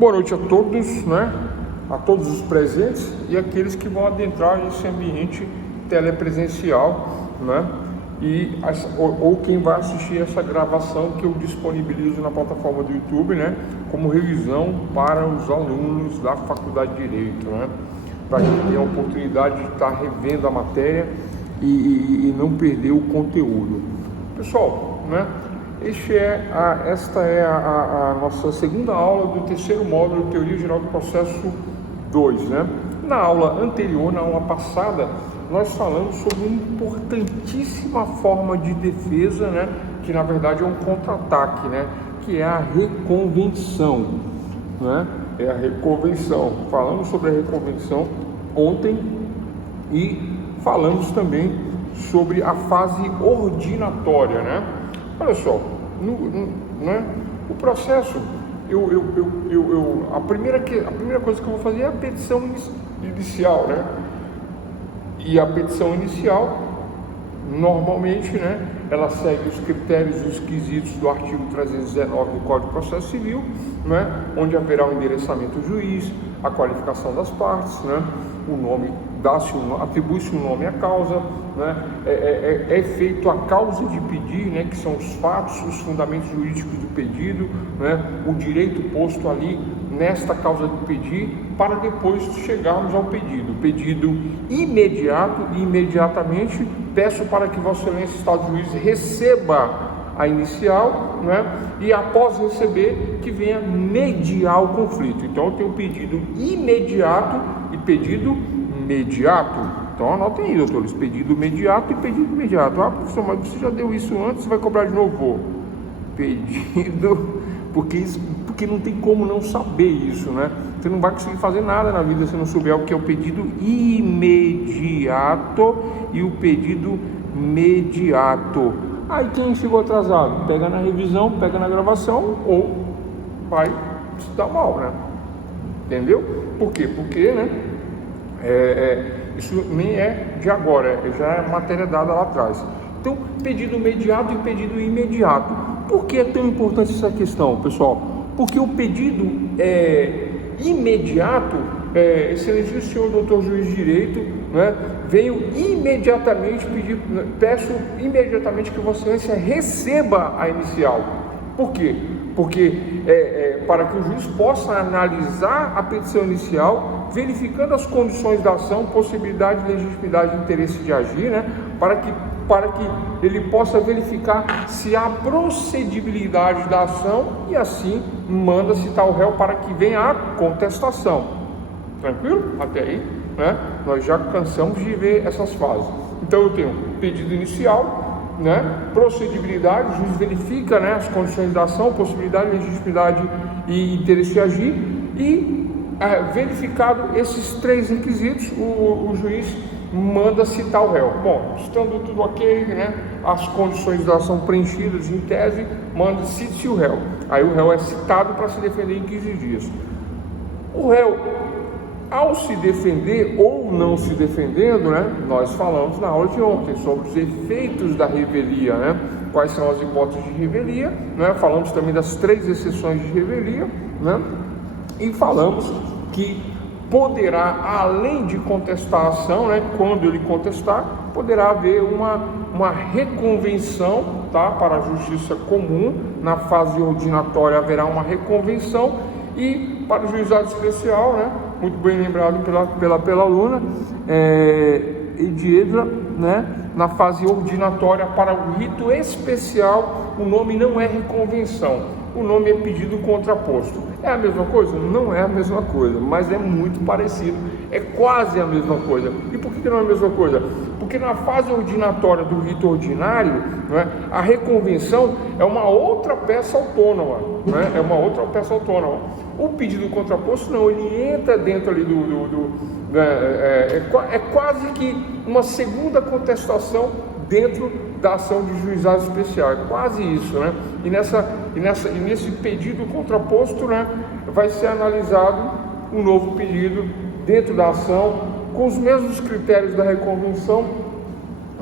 Boa noite a todos, né? A todos os presentes e aqueles que vão adentrar nesse ambiente telepresencial, né? Ou quem vai assistir essa gravação que eu disponibilizo na plataforma do YouTube, né? Como revisão para os alunos da Faculdade de Direito, né? Para a gente ter a oportunidade de estar revendo a matéria e não perder o conteúdo. Pessoal, né? Esta é a nossa segunda aula do terceiro módulo de Teoria Geral do Processo 2, né? Na aula anterior, na aula passada, nós falamos sobre uma importantíssima forma de defesa, né? Que na verdade é um contra-ataque, né? Que é a reconvenção, né? É a reconvenção. Falamos sobre a reconvenção ontem e falamos também sobre a fase ordinatória, né? Olha só, né? O processo, a primeira coisa que eu vou fazer é a petição inicial, né? E a petição inicial, normalmente, né? Ela segue os critérios e os quesitos do artigo 319 do Código de Processo Civil, né? Onde haverá o endereçamento do juiz, a qualificação das partes, né? O nome, atribui-se um nome à causa, né? É feito a causa de pedir, né? Que são os fatos, os fundamentos jurídicos do pedido, né? O direito posto ali nesta causa de pedir, para depois chegarmos ao pedido. Pedido imediato e imediatamente peço para que Vossa Excelência, Estado Juiz, receba a inicial, né? E após receber, que venha mediar o conflito. Então eu tenho pedido imediato e pedido imediato. Então anotem aí, doutores, pedido imediato e pedido imediato. Ah, professor, mas você já deu isso antes, você vai cobrar de novo? Vou. Pedido, porque não tem como não saber isso, né? Você não vai conseguir fazer nada na vida se não souber o que é o pedido imediato e o pedido mediato. Aí quem chegou atrasado, pega na revisão, pega na gravação ou vai se dar mal, né? Entendeu? Por quê? Porque, né? Isso nem é de agora, já é matéria dada lá atrás. Então, pedido imediato e pedido imediato. Por que é tão importante essa questão, pessoal? Porque o pedido imediato, excelentíssimo senhor doutor juiz de direito, né, venho imediatamente peço imediatamente que Vossa Excelência receba a inicial. Por quê? Porque para que o juiz possa analisar a petição inicial, verificando as condições da ação, possibilidade, legitimidade e interesse de agir, né, para que ele possa verificar se há procedibilidade da ação e assim manda citar o réu para que venha a contestação. Tranquilo? Até aí, né? Nós já cansamos de ver essas fases. Então eu tenho pedido inicial, né? Procedibilidade, o juiz verifica, né, as condições da ação, possibilidade, legitimidade e interesse de agir, e verificado esses três requisitos, o juiz manda citar o réu. Bom, estando tudo ok, né, as condições da ação preenchidas em tese, manda cite-se o réu. Aí o réu é citado para se defender em 15 dias. O réu, ao se defender ou não se defendendo, né, nós falamos na aula de ontem sobre os efeitos da revelia, né, quais são as hipóteses de revelia, né, falamos também das 3 exceções de revelia, né, e falamos que poderá, além de contestar a ação, né, quando ele contestar, poderá haver uma reconvenção, tá, para a justiça comum. Na fase ordinatória haverá uma reconvenção, e para o juizado especial, né, muito bem lembrado pela aluna Ediedra, né, na fase ordinatória para o rito especial, o nome não é reconvenção, o nome é pedido contraposto. É a mesma coisa? Não é a mesma coisa, mas é muito parecido, é quase a mesma coisa. E por que não é a mesma coisa? Porque na fase ordinatória do rito ordinário, né, a reconvenção é uma outra peça autônoma, né, é uma outra peça autônoma. O pedido contraposto não, ele entra dentro ali é quase que uma segunda contestação dentro da ação de juizado especial, é quase isso, né? E nesse pedido contraposto, né, vai ser analisado um novo pedido dentro da ação, com os mesmos critérios da reconvenção,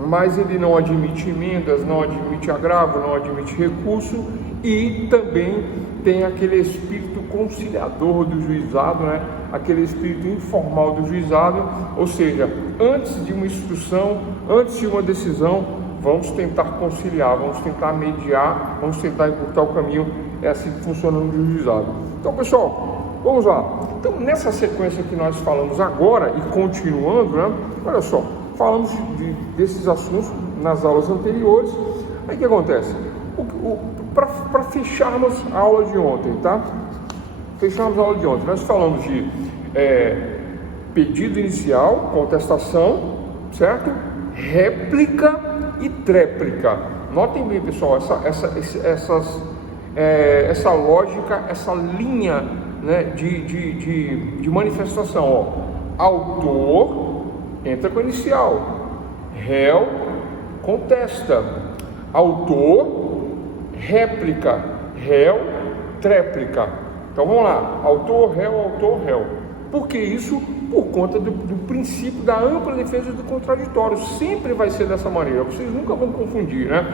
mas ele não admite emendas, não admite agravo, não admite recurso, e também tem aquele espírito conciliador do juizado, né? Aquele espírito informal do juizado, ou seja, antes de uma instrução, antes de uma decisão, vamos tentar conciliar, vamos tentar mediar, vamos tentar encurtar o caminho. É assim que funciona no juizado. Então, pessoal, vamos lá. Então, nessa sequência que nós falamos agora e continuando, né? Olha só, falamos desses assuntos nas aulas anteriores. Aí o que acontece? Para fecharmos a aula de ontem, tá? Fechamos a aula de ontem. Nós falamos de pedido inicial, contestação, certo? Réplica e tréplica. Notem bem, pessoal, essa lógica, essa linha, né, de manifestação. Ó. Autor entra com inicial, réu contesta, autor, réplica, réu, tréplica. Então vamos lá, autor, réu. Por que isso? Por conta do princípio da ampla defesa do contraditório. Sempre vai ser dessa maneira, vocês nunca vão confundir, né?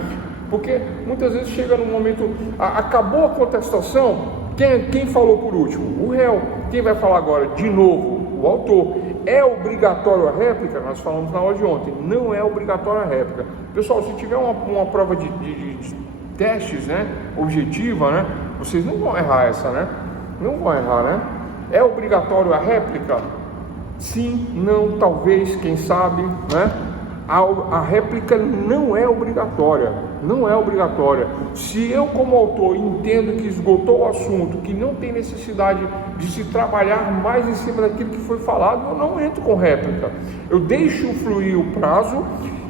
Porque muitas vezes chega num momento, acabou a contestação, quem falou por último? O réu. Quem vai falar agora de novo? O autor. É obrigatório a réplica? Nós falamos na aula de ontem, não é obrigatório a réplica. Pessoal, se tiver uma prova de testes, né, objetiva, né, vocês não vão errar essa, né? Não vão errar, né? É obrigatório a réplica? Sim, não, talvez, quem sabe, né? A réplica não é obrigatória, não é obrigatória. Se eu, como autor, entendo que esgotou o assunto, que não tem necessidade de se trabalhar mais em cima daquilo que foi falado, eu não entro com réplica. Eu deixo fluir o prazo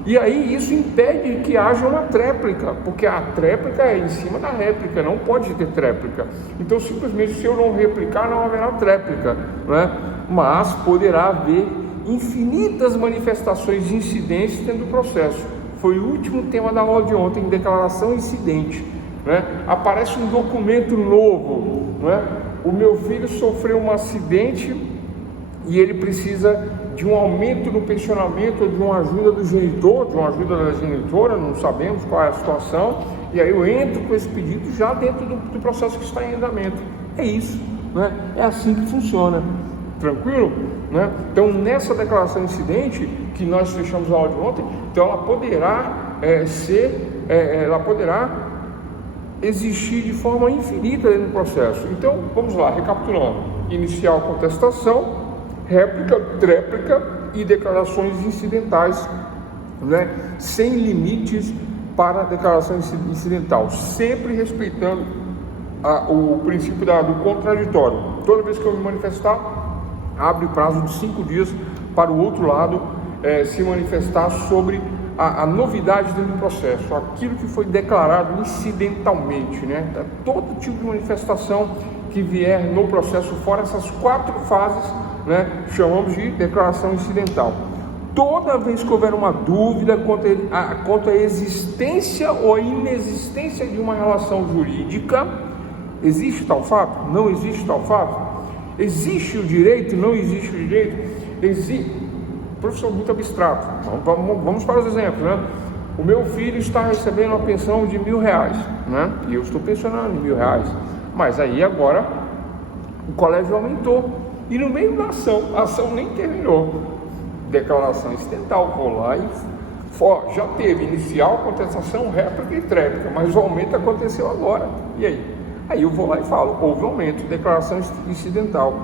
e aí isso impede que haja uma tréplica, porque a tréplica é em cima da réplica, não pode ter tréplica. Então, simplesmente, se eu não replicar, não haverá tréplica, né? Mas poderá haver infinitas manifestações de incidentes dentro do processo. Foi o último tema da aula de ontem, declaração incidente, né? Aparece um documento novo, né? O meu filho sofreu um acidente e ele precisa de um aumento no pensionamento, ou de uma ajuda do genitor, de uma ajuda da genitora, não sabemos qual é a situação, e aí eu entro com esse pedido já dentro do processo que está em andamento. É isso, né? É assim que funciona. Tranquilo? Né? Então, nessa declaração incidente que nós fechamos a aula de ontem, então ela poderá existir de forma infinita dentro do processo. Então, vamos lá, recapitulando: inicial, contestação, réplica, tréplica e declarações incidentais, né? Sem limites para a declaração incidental, sempre respeitando o princípio do contraditório. Toda vez que eu me manifestar, abre prazo de 5 dias para o outro lado se manifestar sobre a novidade dentro do processo, aquilo que foi declarado incidentalmente, né? Todo tipo de manifestação que vier no processo, fora essas 4 fases, né, chamamos de declaração incidental. Toda vez que houver uma dúvida quanto à existência ou inexistência de uma relação jurídica, existe tal fato? Não existe tal fato? Existe o direito? Não existe o direito? Existe. Professor, muito abstrato. Vamos para os exemplos, né? O meu filho está recebendo uma pensão de R$1.000, né? E eu estou pensionando em R$1.000. Mas aí agora o colégio aumentou. E no meio da ação, a ação nem terminou. Declaração incidental, vou lá e já teve inicial, contestação, réplica e tréplica, mas o aumento aconteceu agora. E aí? Aí eu vou lá e falo, houve aumento, declaração incidental,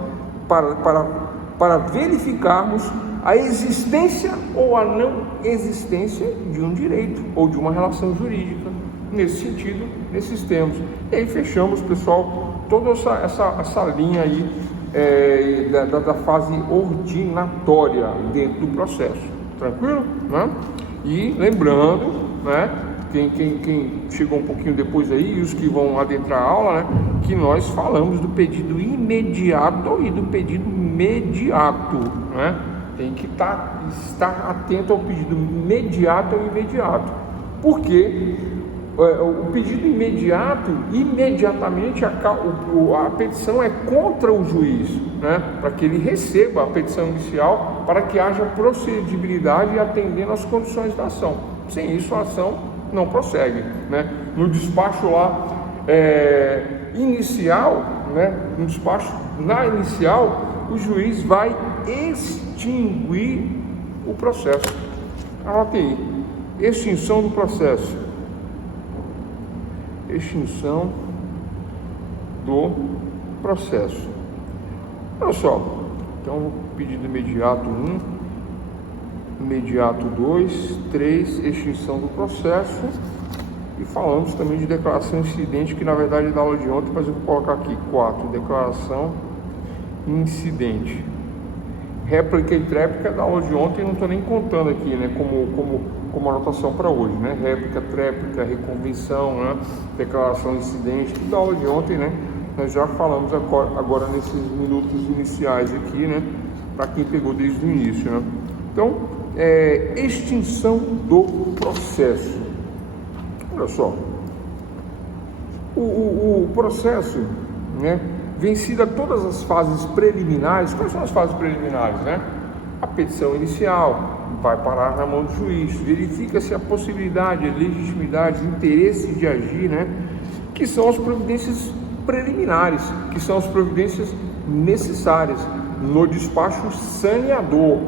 para verificarmos a existência ou a não existência de um direito ou de uma relação jurídica, nesse sentido, nesses termos. E aí fechamos, pessoal, toda essa linha aí da fase ordinatória dentro do processo. Tranquilo? Né? E lembrando, né, quem chegou um pouquinho depois aí, e os que vão adentrar a aula, né, que nós falamos do pedido imediato e do pedido imediato, né? Tem que estar atento ao pedido imediato ou imediato. Porque o pedido imediato, imediatamente a petição é contra o juiz, né? Para que ele receba a petição inicial, para que haja procedibilidade atendendo às condições da ação. Sem isso, a ação não prossegue, né? No despacho lá inicial, né, no despacho na inicial, o juiz vai extinguir o processo. Anote aí, extinção do processo. Extinção do processo. Olha só, então pedido imediato 1, imediato 2, 3, extinção do processo. E falamos também de declaração incidente, que na verdade é da aula de ontem, mas eu vou colocar aqui 4, declaração incidente. Réplica e tréplica da aula de ontem, não estou nem contando aqui, né, como anotação para hoje, né? Réplica, tréplica, reconvenção, né? Declaração incidente, tudo da aula de ontem, né? Nós já falamos agora nesses minutos iniciais aqui, né? Para quem pegou desde o início, né? Então, extinção do processo. Olha só, o processo, né? Vencida todas as fases preliminares. Quais são as fases preliminares, né? A petição inicial vai parar na mão do juiz, verifica-se a possibilidade, a legitimidade, o interesse de agir, né? Que são as providências preliminares, que são as providências necessárias no despacho saneador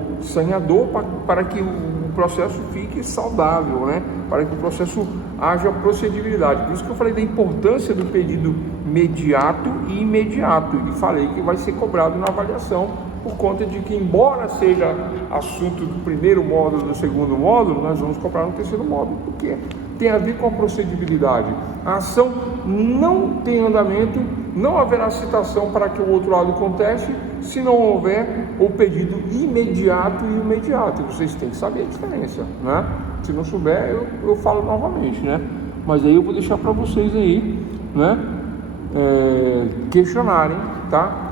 para que o processo fique saudável, né? Para que o processo haja procedibilidade. Por isso que eu falei da importância do pedido mediato e imediato, e falei que vai ser cobrado na avaliação, por conta de que, embora seja assunto do primeiro módulo, do segundo módulo, nós vamos cobrar no terceiro módulo, porque tem a ver com a procedibilidade. A ação não tem andamento, não haverá citação para que o outro lado conteste, se não houver o pedido imediato e imediato. Vocês têm que saber a diferença, né? Se não souber, eu falo novamente, né? Mas aí eu vou deixar para vocês aí, né? Questionarem, tá?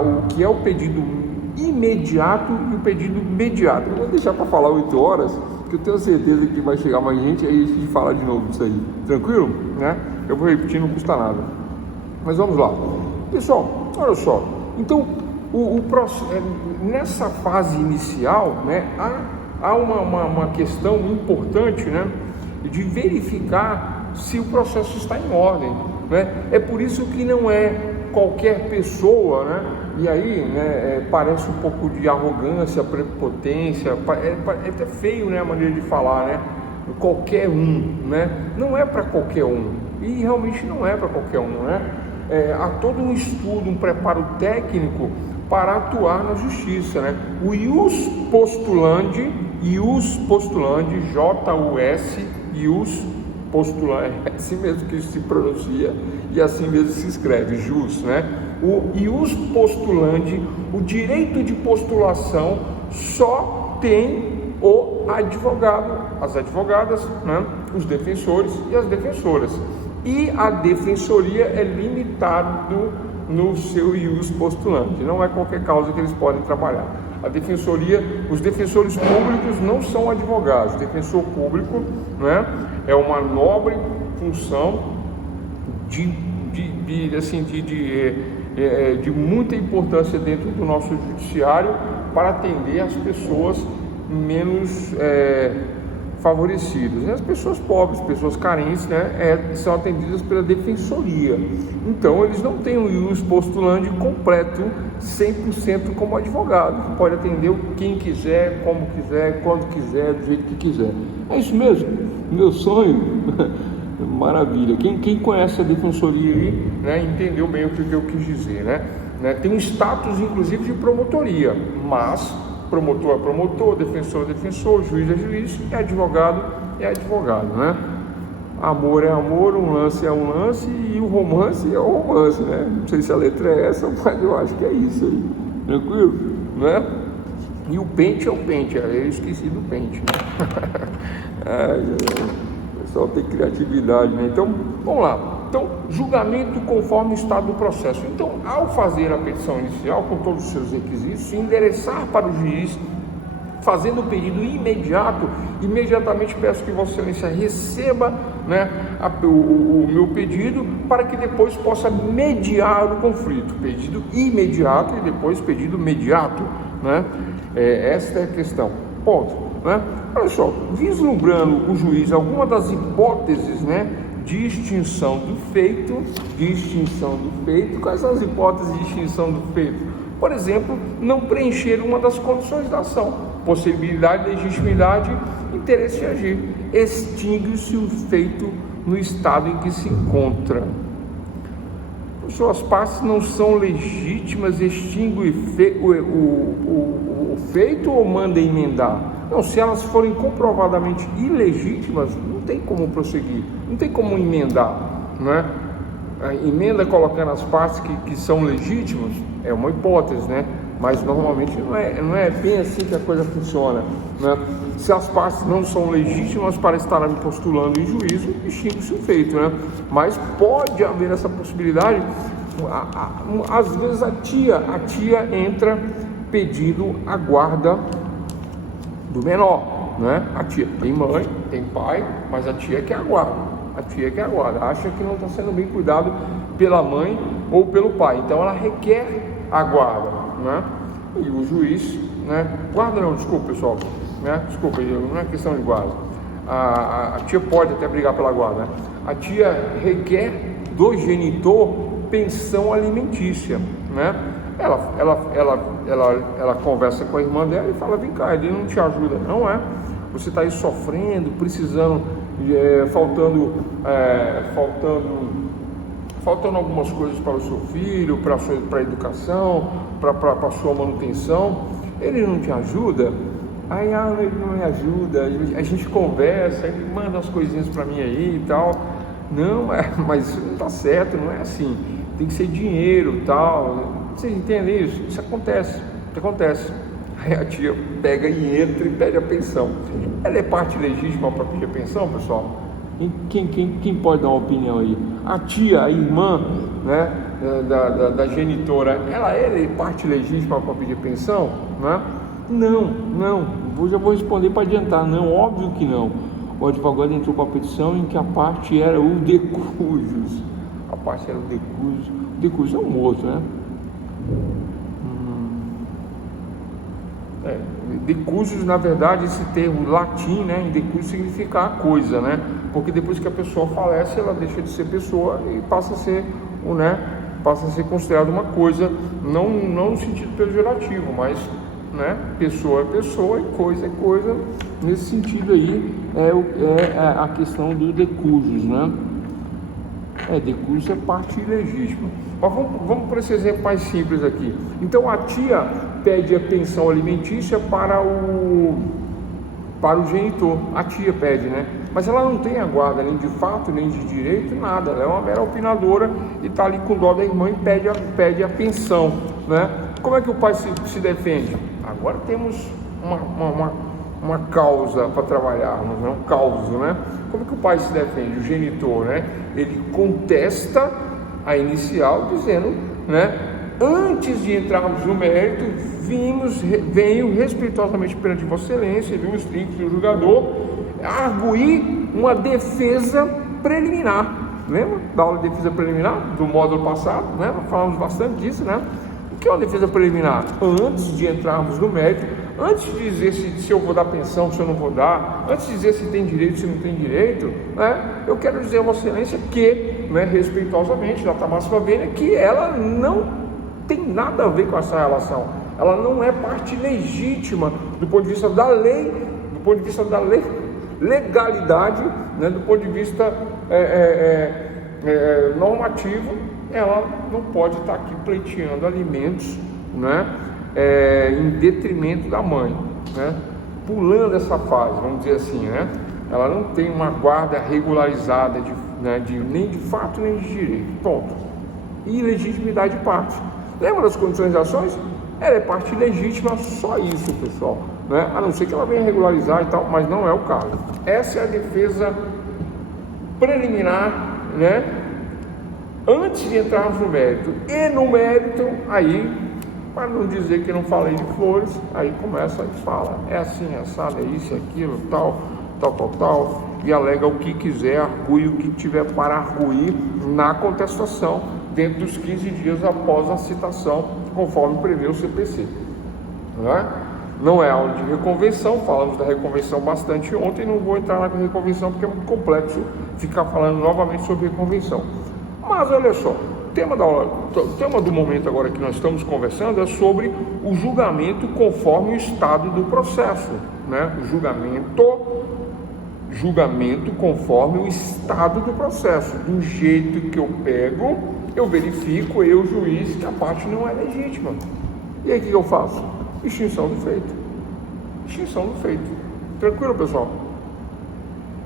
O que é o pedido imediato e o pedido mediato. Eu vou deixar para falar 8 horas, que eu tenho certeza que vai chegar mais gente, aí a gente fala de novo disso aí. Tranquilo? Né? Eu vou repetir, não custa nada. Mas vamos lá. Pessoal, olha só. Então, nessa fase inicial, né, há uma questão importante, né, de verificar se o processo está em ordem, né? É por isso que não é qualquer pessoa, né? E aí, né, parece um pouco de arrogância, prepotência, é até feio, né, a maneira de falar, né? Qualquer um, né? Não é para qualquer um, e realmente não é para qualquer um, né? Há todo um estudo, um preparo técnico para atuar na justiça, né? O ius postulandi, JUS, ius postulandi, é assim mesmo que se pronuncia e assim mesmo se escreve, jus, né? O ius postulandi, o direito de postulação, só tem o advogado, as advogadas, né? Os defensores e as defensoras. E a defensoria é limitado no seu ius postulandi, não é qualquer causa que eles podem trabalhar. A defensoria, os defensores públicos não são advogados. O defensor público, né, é uma nobre função de muita importância dentro do nosso judiciário para atender as pessoas menos favorecidas. As pessoas pobres, pessoas carentes, né, são atendidas pela defensoria. Então, eles não têm o ius postulandi completo, 100% como advogado, que pode atender quem quiser, como quiser, quando quiser, do jeito que quiser. É isso mesmo, meu sonho. Maravilha. Quem conhece a defensoria aí, né, entendeu bem o que eu quis dizer, né? Tem um status, inclusive, de promotoria, mas promotor é promotor, defensor é defensor, juiz é juiz, e advogado é advogado, né? Amor é amor, um lance é um lance, e o romance é o romance, né? Não sei se a letra é essa, mas eu acho que é isso aí. Tranquilo? Né? E o pente é o pente, eu esqueci do pente, né? O pessoal tem criatividade, né? Então, vamos lá. Então, julgamento conforme o estado do processo. Então, ao fazer a petição inicial, com todos os seus requisitos, endereçar para o juiz, fazendo o pedido imediato, imediatamente peço que Vossa Excelência receba, né, o meu pedido, para que depois possa mediar o conflito. Pedido imediato e depois pedido imediato, né? Esta é a questão. Ponto. Né? Olha só, vislumbrando o juiz alguma das hipóteses, né, de extinção do feito. Quais são as hipóteses de extinção do feito? Por exemplo, não preencher uma das condições da ação: possibilidade, legitimidade, interesse de agir. Extingue-se o feito no estado em que se encontra. Suas partes não são legítimas, extingue o feito ou manda emendar? Não, se elas forem comprovadamente ilegítimas, não tem como prosseguir, não tem como emendar, não é? A emenda colocando as partes que são legítimas é uma hipótese, né? Mas normalmente não é bem assim que a coisa funciona, né? Se as partes não são legítimas para estarem postulando em juízo, extingue-se o feito, né? Mas pode haver essa possibilidade. Às vezes a tia entra pedindo a guarda do menor, né? A tia tem mãe, tem pai, mas a tia quer a guarda. Acha que não está sendo bem cuidado pela mãe ou pelo pai, então ela requer a guarda, né? E o juiz, né? Guarda não, desculpa pessoal, né? Desculpa, não é questão de guarda. A tia pode até brigar pela guarda, né? A tia requer do genitor pensão alimentícia, né? Ela conversa com a irmã dela e fala: vem cá, ele não te ajuda, não é? Você está aí sofrendo, precisando, faltando algumas coisas para o seu filho, para a educação, para a sua manutenção. Ele não te ajuda? Aí, ele não me ajuda. A gente conversa, ele manda as coisinhas para mim aí e tal. Não, mas não está certo, não é assim. Tem que ser dinheiro e tal. Vocês entendem isso? Isso acontece. Aí a tia pega e entra e pede a pensão. Ela é parte legítima para pedir a pensão, pessoal? Quem pode dar uma opinião aí? A tia, a irmã, né, da genitora, ela é parte legítima para pedir pensão? Né? Não. Já vou responder para adiantar. Não, óbvio que não. O advogado entrou com a petição em que a parte era o de cujus. A parte era o de cujus. O de cujus é um morto, né? De cujus, na verdade, esse termo latim, né, de cujus significa a coisa, né? Porque depois que a pessoa falece, ela deixa de ser pessoa e passa a ser considerada uma coisa, não no sentido pejorativo, mas, né, pessoa é pessoa e coisa é coisa. Nesse sentido aí é a questão do de cujus, né? De cujus é parte ilegítima. Mas vamos para esse exemplo mais simples aqui. Então a tia pede a pensão alimentícia para o genitor. A tia pede, né? Mas ela não tem a guarda nem de fato, nem de direito, nada. Ela é uma mera opinadora e está ali com dó da irmã e pede a pensão, né? Como é que o pai se defende? Agora temos uma causa para trabalharmos, né? Um causo, né? Como é que o pai se defende? O genitor, né? Ele contesta a inicial dizendo, né? Antes de entrarmos no mérito, venho respeitosamente perante Vossa Excelência, vimos trinques do julgador, arguir uma defesa preliminar. Lembra da aula de defesa preliminar do módulo passado, né? Falamos bastante disso, né? O que é uma defesa preliminar? Antes de entrarmos no mérito, antes de dizer se eu vou dar pensão, se eu não vou dar, antes de dizer se tem direito, se não tem direito, né? Eu quero dizer a Vossa Excelência que, né, respeitosamente, da máxima vênia, que ela não tem nada a ver com essa relação. Ela não é parte legítima do ponto de vista da lei, legalidade, né, do ponto de vista normativo. Ela não pode estar aqui pleiteando alimentos, né, em detrimento da mãe, né, pulando essa fase, vamos dizer assim, né? Ela não tem uma guarda regularizada nem de fato nem de direito, ponto. E legitimidade de parte. Lembra das condições de ações? Ela é parte legítima, só isso, pessoal, né? A não ser que ela venha regularizar e tal, mas não é o caso. Essa é a defesa preliminar, né? Antes de entrarmos no mérito. E no mérito, aí, para não dizer que não falei de flores, aí começa e fala, é assim, assado, é isso, é aquilo, tal, e alega o que quiser, argui o que tiver para arguir na contestação, dentro dos 15 dias após a citação, conforme prevê o CPC. Não é? Não é aula de reconvenção, falamos da reconvenção bastante ontem, não vou entrar na reconvenção porque é muito complexo ficar falando novamente sobre reconvenção. Mas olha só, o tema do momento agora que nós estamos conversando é sobre o julgamento conforme o estado do processo, né? O julgamento conforme o estado do processo. Do jeito que eu pego, eu verifico, eu, juiz, que a parte não é legítima. E aí o que eu faço? Extinção do feito. Extinção do feito. Tranquilo, pessoal?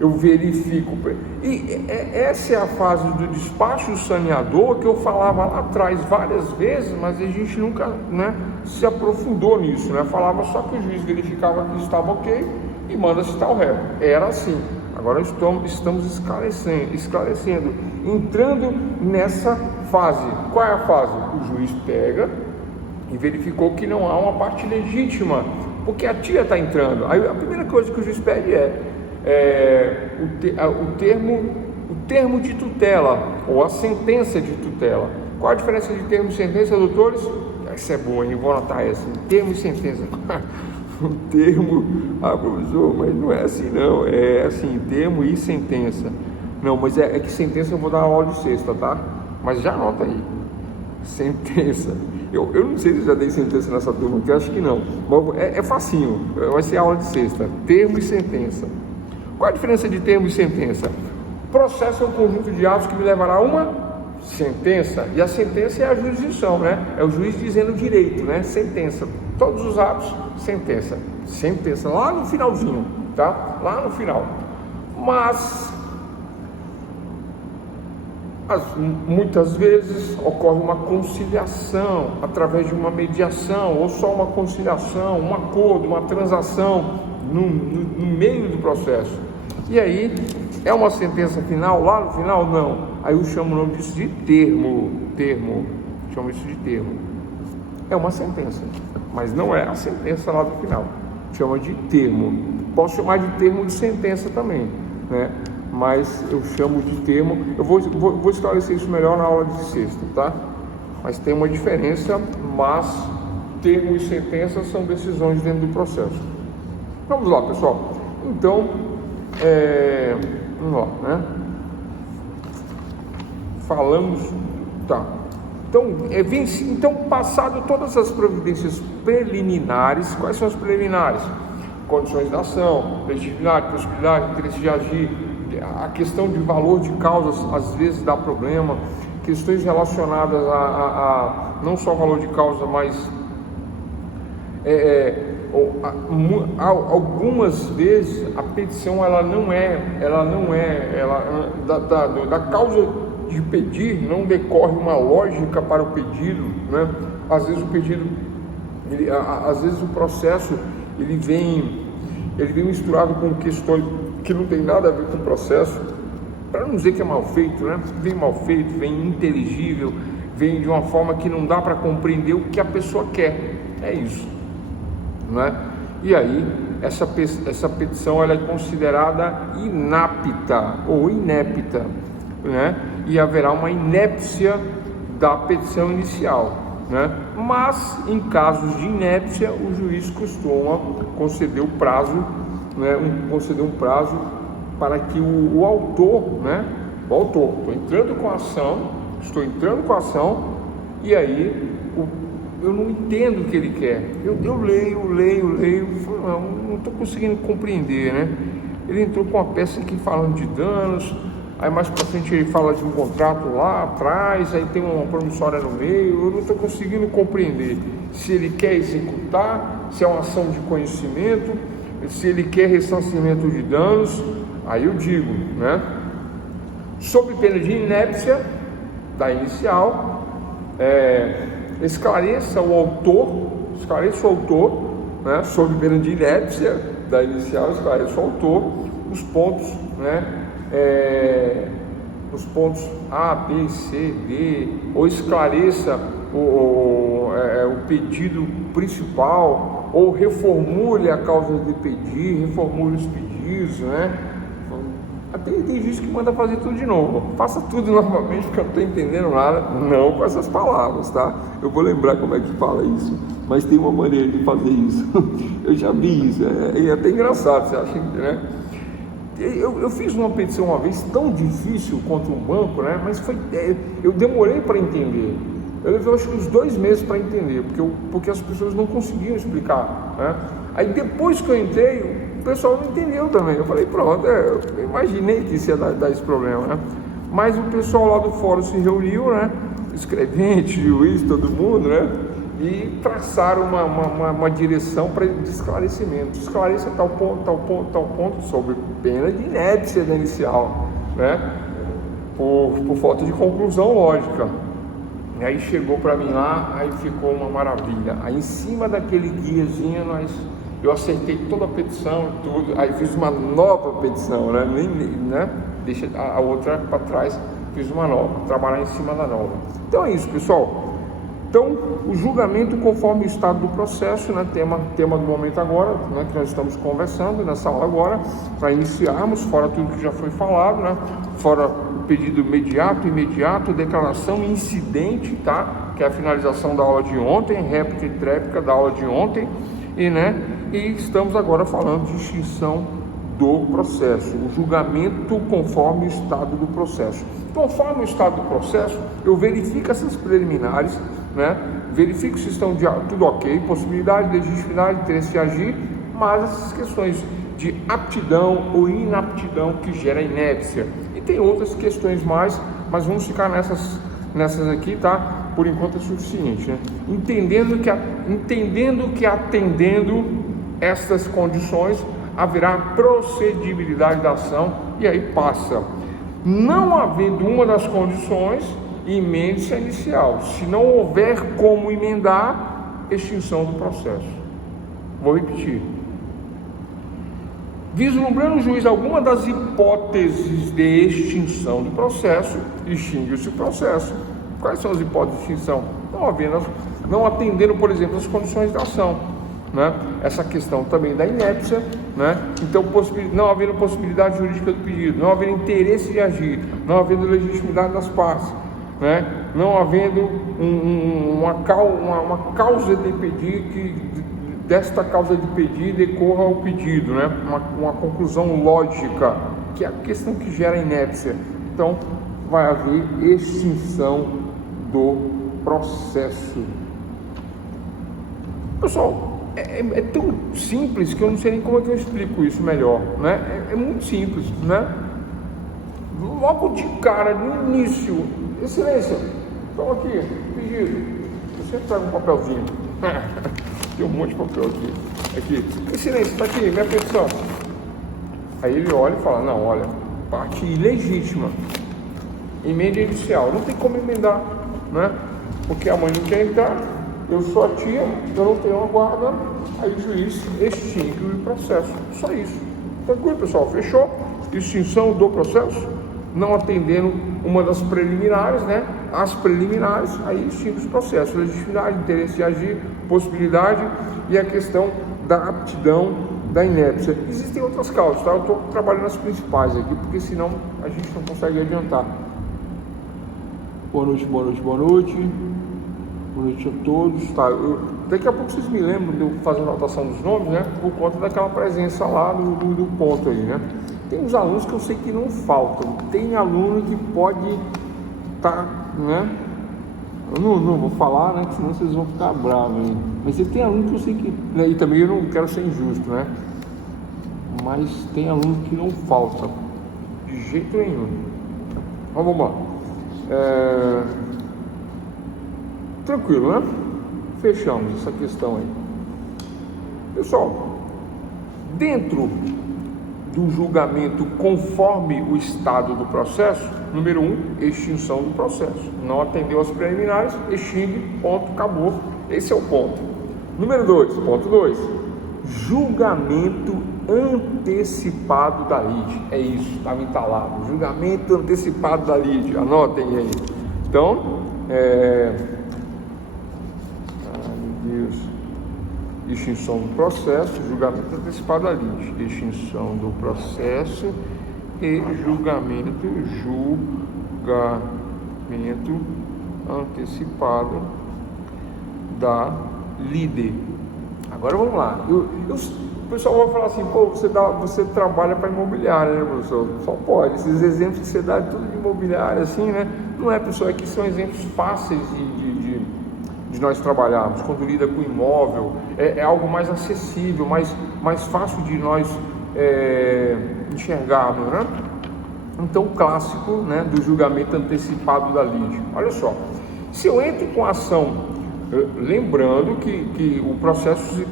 Eu verifico. E essa é a fase do despacho saneador que eu falava lá atrás várias vezes, mas a gente nunca, né, se aprofundou nisso, né? Falava só que o juiz verificava que estava ok e manda citar o réu. Era assim. Agora estamos esclarecendo, entrando nessa fase. Qual é a fase? O juiz pega e verificou que não há uma parte legítima, porque a tia está entrando. Aí a primeira coisa que o juiz pede o termo de tutela, ou a sentença de tutela. Qual a diferença de termo e sentença, doutores? Essa é boa, hein? Vou anotar essa. Termo e sentença. Um termo, professor, mas não é assim não, é assim, termo e sentença. Não, mas é que sentença eu vou dar aula de sexta, tá? Mas já anota aí. Sentença. Eu não sei se eu já dei sentença nessa turma aqui, acho que não. Mas é facinho, vai ser aula de sexta. Termo e sentença. Qual a diferença de termo e sentença? Processo é um conjunto de atos que me levará a uma sentença. E a sentença é a jurisdição, né? É o juiz dizendo direito, né? Sentença. Todos os atos, sentença. Sentença, lá no finalzinho, tá? Lá no final. Mas muitas vezes ocorre uma conciliação através de uma mediação, ou só uma conciliação, um acordo, uma transação no meio do processo. E aí, é uma sentença final lá no final? Não. Aí eu chamo o nome disso de termo. Chamo isso de termo. É uma sentença, mas não é a sentença lá do final. Chama de termo. Posso chamar de termo de sentença também, né? Mas eu chamo de termo. Eu vou esclarecer isso melhor na aula de sexta, tá? Mas tem uma diferença, mas termo e sentença são decisões dentro do processo. Vamos lá, pessoal. Então, vamos lá, né? Falamos, tá? Então, passado todas as providências preliminares, quais são as preliminares? Condições da ação, legitimidade, possibilidade, interesse de agir, a questão de valor de causas às vezes dá problema, questões relacionadas a não só valor de causa, mas algumas vezes a petição ela não é da causa de pedir não decorre uma lógica para o pedido, né? Às vezes o pedido, às vezes o processo ele vem misturado com questões que não tem nada a ver com o processo, para não dizer que é mal feito, né? Vem mal feito, vem inteligível, vem de uma forma que não dá para compreender o que a pessoa quer. É isso, né? E aí essa petição ela é considerada inapta ou inepta, né? E haverá uma inépcia da petição inicial, né? Mas em casos de inépcia o juiz costuma conceder o prazo, né? Conceder um prazo para que o autor, né? O autor, estou entrando com a ação e aí eu não entendo o que ele quer. Eu leio, não estou conseguindo compreender, né? Ele entrou com uma peça aqui falando de danos, aí mais para frente ele fala de um contrato lá atrás, aí tem uma promissória no meio, eu não estou conseguindo compreender se ele quer executar, se é uma ação de conhecimento, se ele quer ressarcimento de danos. Aí eu digo, né? Sob pena de inépcia da inicial, esclareça o autor, né? Sob pena de inépcia da inicial, esclareça o autor os pontos, né? Os pontos A, B, C, D, ou esclareça o pedido principal, ou reformule a causa de pedir, reformule os pedidos, né? Até tem gente que manda fazer tudo de novo. Faça tudo novamente, porque eu não estou entendendo nada, não com essas palavras, tá? Eu vou lembrar como é que fala isso, mas tem uma maneira de fazer isso. Eu já vi isso, é até engraçado, você acha, né? Eu fiz uma petição uma vez tão difícil contra um banco, né? Mas eu demorei para entender. Eu levei acho que uns 2 meses para entender, porque as pessoas não conseguiam explicar, né? Aí depois que eu entrei, o pessoal não entendeu também. Eu falei, pronto, eu imaginei que isso ia dar esse problema, né? Mas o pessoal lá do fórum se reuniu, né? Escrevente, juiz, todo mundo, né? E traçaram uma direção de esclarecimento. Esclareça tal ponto, sob pena de inépcia da inicial, né? Por falta de conclusão lógica. E aí chegou para mim lá, aí ficou uma maravilha. Aí em cima daquele guiazinho eu aceitei toda a petição e tudo, aí fiz uma nova petição, né? Deixa a outra para trás, fiz uma nova, trabalhar em cima da nova. Então é isso, pessoal. Então, o julgamento conforme o estado do processo, né? Tema do momento agora, né? Que nós estamos conversando nessa aula agora, para iniciarmos, fora tudo que já foi falado, né? Fora o pedido imediato, declaração incidente, tá? Que é a finalização da aula de ontem, réplica e tréplica da aula de ontem, e estamos agora falando de extinção do processo, o julgamento conforme o estado do processo. Conforme o estado do processo, eu verifico essas preliminares, né? Verifico se estão tudo ok, possibilidade, legitimidade, interesse de agir, mas essas questões de aptidão ou inaptidão que gera inépcia. E tem outras questões mais, mas vamos ficar nessas aqui, tá? Por enquanto é suficiente, né? Entendendo que atendendo estas condições haverá procedibilidade da ação, e aí passa. Não havendo uma das condições, emende-se a inicial. Se não houver como emendar, extinção do processo. Vou repetir. Vislumbrando o juiz alguma das hipóteses de extinção do processo, extingue-se o processo. Quais são as hipóteses de extinção? Não atendendo, por exemplo, as condições da ação, né? Essa questão também da inépcia, né? Então, não havendo possibilidade jurídica do pedido, não havendo interesse de agir, não havendo legitimidade das partes, né? Não havendo uma causa de pedir que desta causa de pedir decorra ao pedido, né? Uma conclusão lógica, que é a questão que gera inépcia. Então, vai haver extinção do processo. Pessoal, é tão simples que eu não sei nem como é que eu explico isso melhor, né? É muito simples, né? Logo de cara, no início, excelência, toma aqui, pedido. Eu sempre trago um papelzinho. Tem um monte de papel aqui. Excelência, está aqui, minha petição. Aí ele olha e fala, não, olha, parte ilegítima, emenda inicial, não tem como emendar, né? Porque a mãe não quer entrar, eu sou a tia, eu não tenho uma guarda, aí o juiz extingue o processo. Só isso. Tranquilo, pessoal, fechou? Extinção do processo, não atendendo uma das preliminares, né? As preliminares, aí extingue o processo. Legitimidade, interesse de agir, possibilidade e a questão da aptidão da inépcia. Existem outras causas, tá? Eu estou trabalhando as principais aqui, porque senão a gente não consegue adiantar. Boa noite, boa noite, boa noite. Boa noite a todos. Tá, daqui a pouco vocês me lembram de eu fazer a anotação dos nomes, né? Por conta daquela presença lá do ponto aí, né? Tem uns alunos que eu sei que não faltam. Tem aluno que pode estar, né? Eu não vou falar, né? Senão vocês vão ficar bravos aí. Mas tem aluno que eu sei que... E também eu não quero ser injusto, né? Mas tem aluno que não falta. De jeito nenhum. Então, vamos lá. Tranquilo, né? Fechamos essa questão aí. Pessoal, dentro do julgamento conforme o estado do processo, número 1, extinção do processo. Não atendeu às preliminares, extingue, ponto, acabou. Esse é o ponto. Número 2, ponto 2, julgamento antecipado da lide. É isso, estava entalado. Julgamento antecipado da lide. Anotem aí. Então, ai meu Deus. Extinção do processo, julgamento antecipado da lide. Extinção do processo e julgamento antecipado da lide. Agora vamos lá. O pessoal vai falar assim, pô, você trabalha para imobiliária, né, professor? Só pode. Esses exemplos que você dá de tudo de imobiliária, assim, né? Não é, pessoal, aqui são exemplos fáceis de nós trabalharmos. Quando lida com imóvel, é algo mais acessível, mais fácil de nós enxergarmos, né? Então, o clássico, né, do julgamento antecipado da lide. Olha só, se eu entro com ação, lembrando que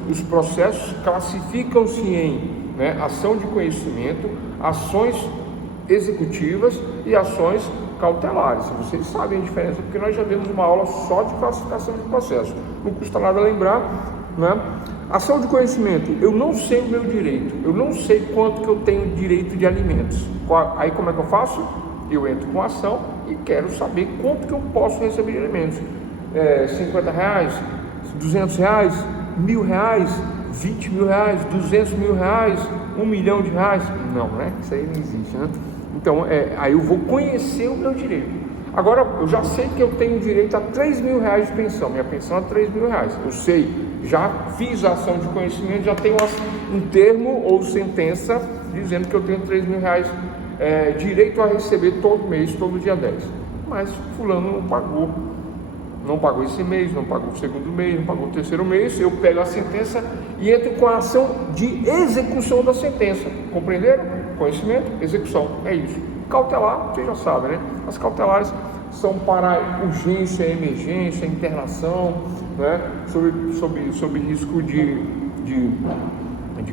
os processos classificam-se em, né, ação de conhecimento, ações executivas e ações cautelares. Vocês sabem a diferença, porque nós já demos uma aula só de classificação de processo. Não custa nada lembrar, né? Ação de conhecimento, eu não sei o meu direito, eu não sei quanto que eu tenho direito de alimentos. Aí como é que eu faço? Eu entro com ação e quero saber quanto que eu posso receber de alimentos. R$50, R$200, R$1.000, R$20.000, R$200.000, R$1 milhão? Não, né? Isso aí não existe, né? Então, aí eu vou conhecer o meu direito. Agora, eu já sei que eu tenho direito a R$3.000 de pensão. Minha pensão é R$3.000. Eu sei, já fiz a ação de conhecimento, já tenho um termo ou sentença dizendo que eu tenho R$3.000 direito a receber todo mês, todo dia 10. Mas fulano não pagou. Não pagou esse mês, não pagou o segundo mês, não pagou o terceiro mês. Eu pego a sentença e entro com a ação de execução da sentença. Compreenderam? Conhecimento, execução, é isso. Cautelar, vocês já sabem, né? As cautelares são para urgência, emergência, internação, né? Sob risco de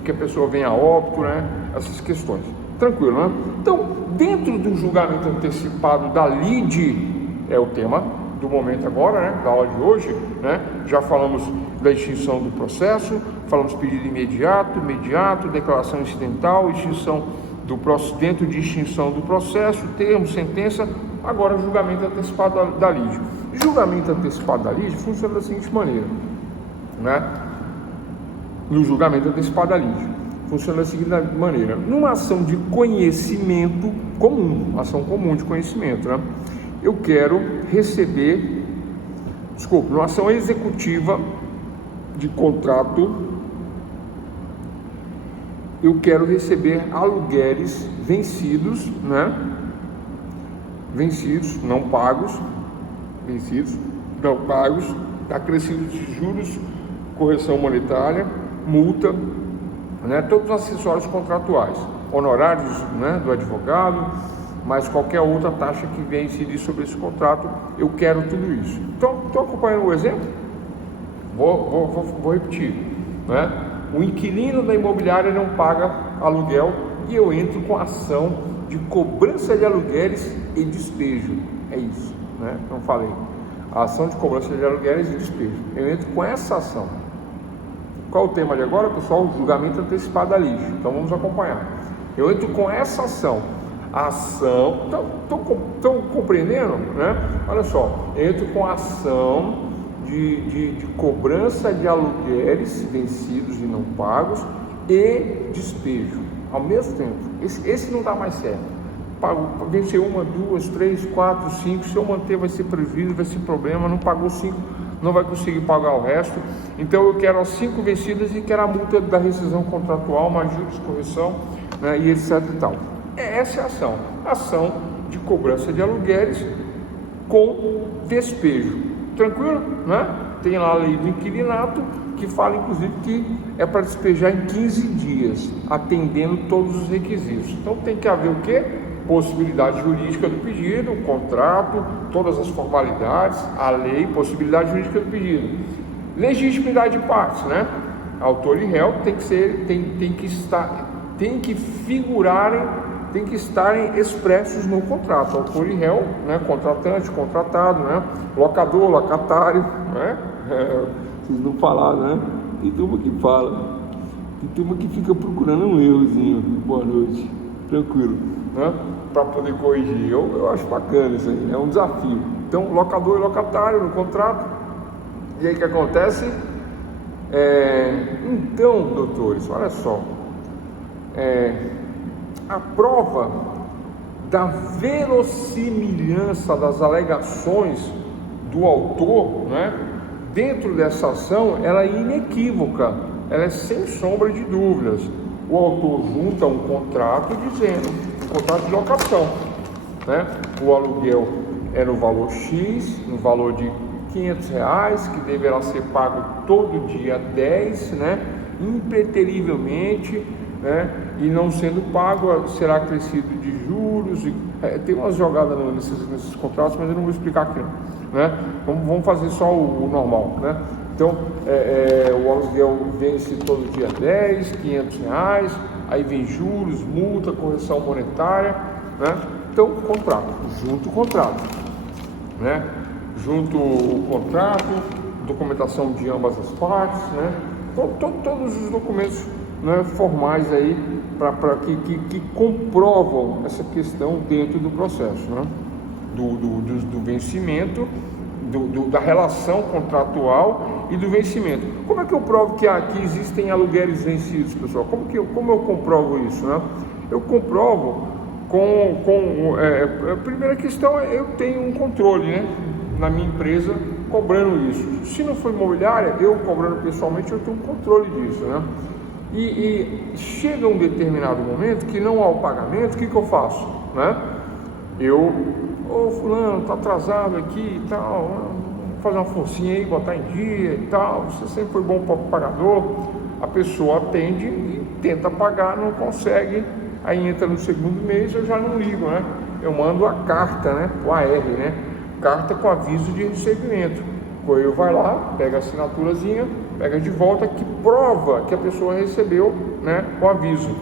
que a pessoa venha a óbito, né? Essas questões. Tranquilo, né? Então, dentro do julgamento antecipado da lide, é o tema do momento agora, né, da aula de hoje, né? Já falamos da extinção do processo, falamos pedido imediato, declaração incidental, extinção do processo, dentro de extinção do processo, termo, sentença. Agora, julgamento antecipado da lide. Julgamento antecipado da lide funciona da seguinte maneira, né? No julgamento antecipado da lide funciona da seguinte maneira: numa ação de conhecimento comum, ação comum de conhecimento, né? Eu quero receber, numa ação executiva de contrato, eu quero receber aluguéis vencidos, né? Vencidos, não pagos, acrescidos de juros, correção monetária, multa, né? Todos os acessórios contratuais, honorários, né, do advogado, mas qualquer outra taxa que venha incidir sobre esse contrato, eu quero tudo isso. Então, estou acompanhando o exemplo? Vou repetir, né? O inquilino da imobiliária não paga aluguel e eu entro com ação de cobrança de aluguéis e despejo. É isso, né? Não falei. A ação de cobrança de aluguéis e despejo. Eu entro com essa ação. Qual o tema de agora, pessoal? Julgamento antecipado da lide. Então vamos acompanhar. Eu entro com essa ação. A ação, estão compreendendo, né? Olha só, entro com a ação de cobrança de aluguéis vencidos e não pagos e despejo ao mesmo tempo. Esse não dá mais certo. Venceu 1, 2, 3, 4, 5. Se eu manter, vai ser prejuízo, vai ser problema. Não pagou 5, não vai conseguir pagar o resto. Então eu quero as 5 vencidas e quero a multa da rescisão contratual, mais juros, correção, né, e etc e tal. Essa é a ação de cobrança de aluguéis com despejo. Tranquilo, né? Tem lá a lei do inquilinato que fala, inclusive, que é para despejar em 15 dias, atendendo todos os requisitos. Então tem que haver o quê? Possibilidade jurídica do pedido, o contrato, todas as formalidades, a lei, possibilidade jurídica do pedido. Legitimidade de partes, né? Autor e réu tem que estarem expressos no contrato, autor e réu, né? Contratante, contratado, né? Locador, locatário, né? Vocês não falaram, né? Tem turma que fala, tem turma que fica procurando um errozinho. Boa noite, tranquilo, né? Para poder corrigir. Eu acho bacana isso aí, é um desafio. Então, locador e locatário no contrato. E aí o que acontece? Então, doutores, olha só. A prova da verossimilhança das alegações do autor, né, dentro dessa ação, ela é inequívoca, ela é sem sombra de dúvidas. O autor junta um contrato dizendo, um contrato de locação, né, o aluguel é no valor X, no valor de R$500, que deverá ser pago todo dia 10, né, impreterivelmente, né, e não sendo pago será acrescido de juros. Tem umas jogadas nesses contratos, mas eu não vou explicar aqui não, né? Vamos fazer só o normal, né? Então o aluguel vence todo dia 10, R$500, aí vem juros, multa, correção monetária, né? Então junto o contrato, né? Junto o contrato, documentação de ambas as partes, né? Todos os documentos, né, formais aí que comprovam essa questão dentro do processo, né? do vencimento, da relação contratual e do vencimento. Como é que eu provo que aqui existem aluguéis vencidos, pessoal? Como eu comprovo isso, né? Eu comprovo a primeira questão é eu tenho um controle, né, na minha empresa cobrando isso. Se não for imobiliária, eu cobrando pessoalmente, eu tenho um controle disso, né? E chega um determinado momento que não há o pagamento, o que eu faço, né? Fulano, tá atrasado aqui e tal, vou fazer uma forcinha aí, botar em dia e tal, você sempre foi bom para o pagador. A pessoa atende e tenta pagar, não consegue, aí entra no segundo mês, eu já não ligo, né? Eu mando a carta, né? O AR, né? Carta com aviso de recebimento. O correio vai lá, pega a assinaturazinha, pega de volta, que prova que a pessoa recebeu, né, o aviso.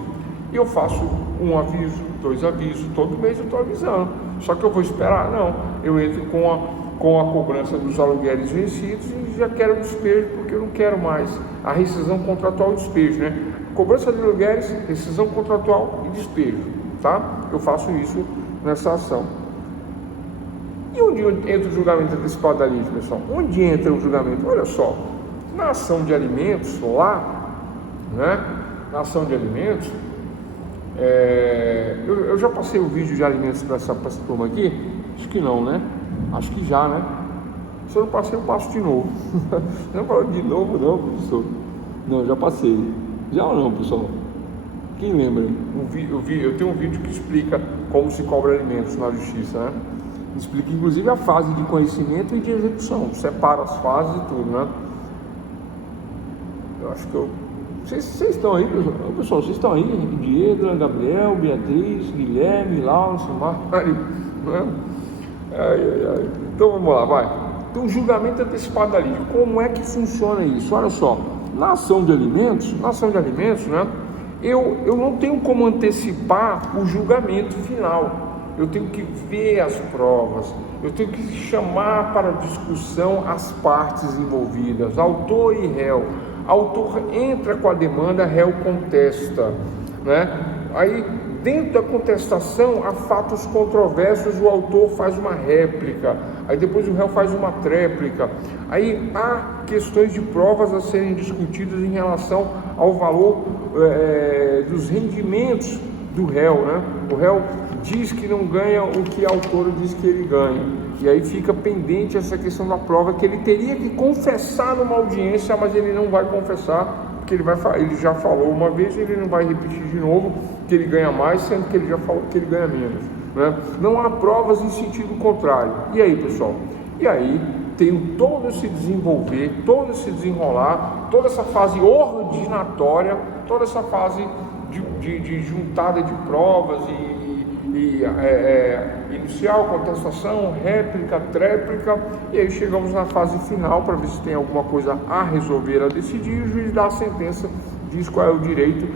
E eu faço um aviso, 2 avisos, todo mês eu estou avisando. Só que eu vou esperar? Não. Eu entro com a cobrança dos aluguéis vencidos e já quero despejo, porque eu não quero mais a rescisão contratual e despejo, né? Cobrança de aluguéis, rescisão contratual e despejo, tá? Eu faço isso nessa ação. E onde entra o julgamento antecipado da lide, pessoal? Onde entra o julgamento? Olha só, na ação de alimentos, lá, né? Na ação de alimentos, eu já passei o vídeo de alimentos para essa turma aqui? Acho que não, né? Acho que já, né? Se eu não passei, eu passo de novo. Não falou de novo, não, professor. Não, já passei. Já ou não, pessoal? Quem lembra? Eu tenho um vídeo que explica como se cobra alimentos na justiça, né? Explica inclusive a fase de conhecimento e de execução. Separa as fases e tudo, né? Eu acho que Vocês estão aí, pessoal? Vocês estão aí? Diego, Gabriel, Beatriz, Guilherme, Laura, Mari, né? Então vamos lá, vai. Então, julgamento antecipado da lide. Como é que funciona isso? Olha só, na ação de alimentos, né? Eu não tenho como antecipar o julgamento final. Eu tenho que ver as provas, eu tenho que chamar para discussão as partes envolvidas, autor e réu. Autor entra com a demanda, réu contesta, né? Aí, dentro da contestação, há fatos controversos, o autor faz uma réplica, aí depois o réu faz uma tréplica. Aí há questões de provas a serem discutidas em relação ao valor dos rendimentos do réu, né? O réu diz que não ganha o que a autora diz que ele ganha, e aí fica pendente essa questão da prova, que ele teria que confessar numa audiência, mas ele não vai confessar, porque ele já falou uma vez, ele não vai repetir de novo que ele ganha mais, sendo que ele já falou que ele ganha menos, né? Não há provas em sentido contrário. E aí, pessoal? E aí tem todo esse desenvolver, todo esse desenrolar, toda essa fase ordinatória, toda essa fase de juntada de provas inicial, contestação, réplica, tréplica, e aí chegamos na fase final para ver se tem alguma coisa a resolver, a decidir, e o juiz dá a sentença, diz qual é o direito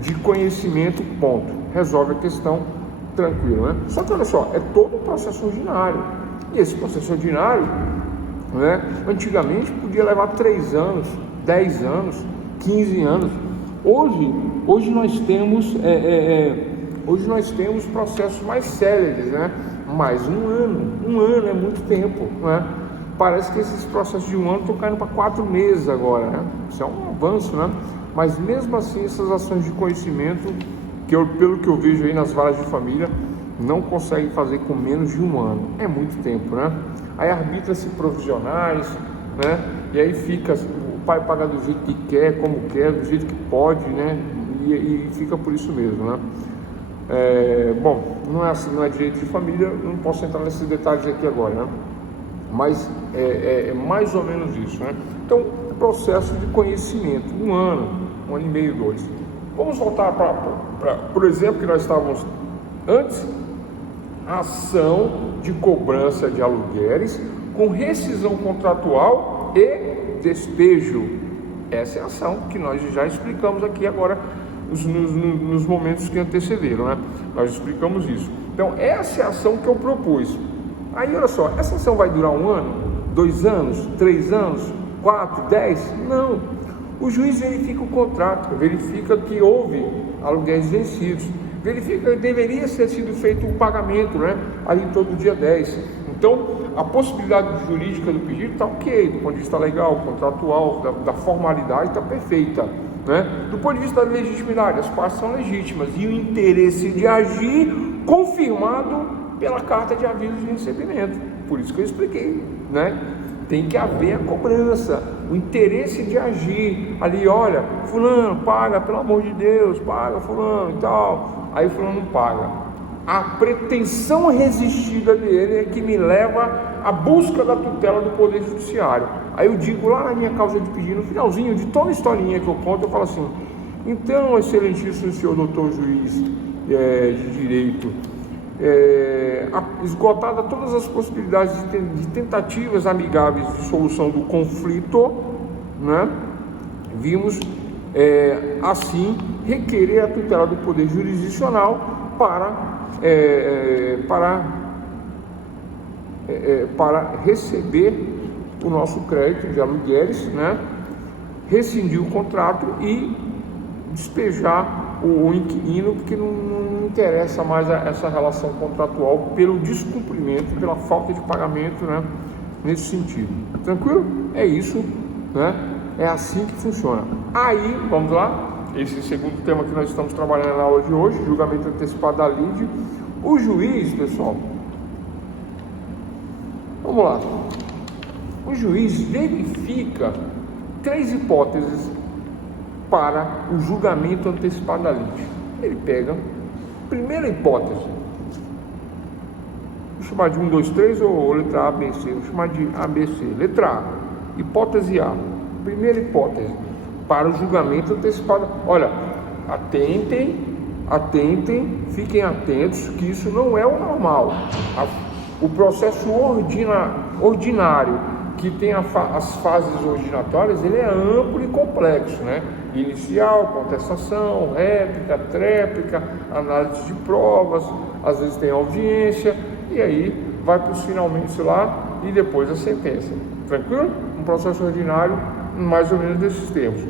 de conhecimento, ponto. Resolve a questão tranquilo, né? Só que olha só, é todo um processo ordinário, e esse processo ordinário, né, antigamente podia levar 3 anos, 10 anos, 15 anos. Hoje nós temos processos mais céleres, né? Mais um ano é muito tempo, né? Parece que esses processos de 1 ano estão caindo para 4 meses agora, né? Isso é um avanço, né? Mas mesmo assim, essas ações de conhecimento pelo que eu vejo aí nas varas de família, não consegue fazer com menos de 1 ano. É muito tempo, né? Aí arbitra-se provisionais, né? E aí fica, o pai paga do jeito que quer, como quer, do jeito que pode, né? E fica por isso mesmo, né? Bom, não é assim, não é direito de família, não posso entrar nesses detalhes aqui agora, né? Mas é mais ou menos isso, né? Então, processo de conhecimento, 1 ano, 1 ano e meio, 2. Vamos voltar por exemplo, que nós estávamos antes, ação de cobrança de aluguéis com rescisão contratual e despejo. Essa é a ação que nós já explicamos aqui agora nos momentos que antecederam, né? Nós explicamos isso. Então, essa é a ação que eu propus. Aí, olha só, essa ação vai durar 1 ano, 2 anos, 3 anos, 4, 10? Não. O juiz verifica o contrato, verifica que houve aluguéis vencidos, verifica que deveria ter sido feito um pagamento, né? Ali todo dia 10. Então, a possibilidade jurídica do pedido está ok, do ponto de vista legal, contratual, da formalidade está perfeita, né? Do ponto de vista da legitimidade, as partes são legítimas e o interesse de agir confirmado pela carta de aviso de recebimento. Por isso que eu expliquei, né? Tem que haver a cobrança, o interesse de agir. Ali, olha, fulano, paga, pelo amor de Deus, paga fulano e tal. Aí o fulano não paga. A pretensão resistida dele é que me leva à busca da tutela do Poder Judiciário. Aí eu digo lá na minha causa de pedido, no finalzinho de toda a historinha que eu conto, eu falo assim: então, excelentíssimo senhor doutor juiz de direito, esgotada todas as possibilidades de tentativas amigáveis de solução do conflito, né, vimos assim requerer a tutela do Poder Jurisdicional para receber o nosso crédito de aluguéis, né, rescindir o contrato e despejar o inquilino, porque não interessa mais essa relação contratual pelo descumprimento, pela falta de pagamento, né, nesse sentido. Tranquilo? É isso, né? É assim que funciona. Aí, vamos lá, esse segundo tema que nós estamos trabalhando na aula de hoje, julgamento antecipado da lide. O juiz, pessoal, vamos lá, o juiz verifica 3 hipóteses para o julgamento antecipado da lide. Ele pega, primeira hipótese, vou chamar de 1, 2, 3 ou letra A, B, C, vou chamar de A, B, C. Letra A, hipótese A, primeira hipótese para o julgamento antecipado. Olha, atentem, fiquem atentos que isso não é o normal. O processo ordinário, que tem as fases ordinatórias, ele é amplo e complexo, né? Inicial, contestação, réplica, tréplica, análise de provas, às vezes tem audiência, e aí vai para os finalmente lá e depois a sentença. Tranquilo? Um processo ordinário, mais ou menos desses termos.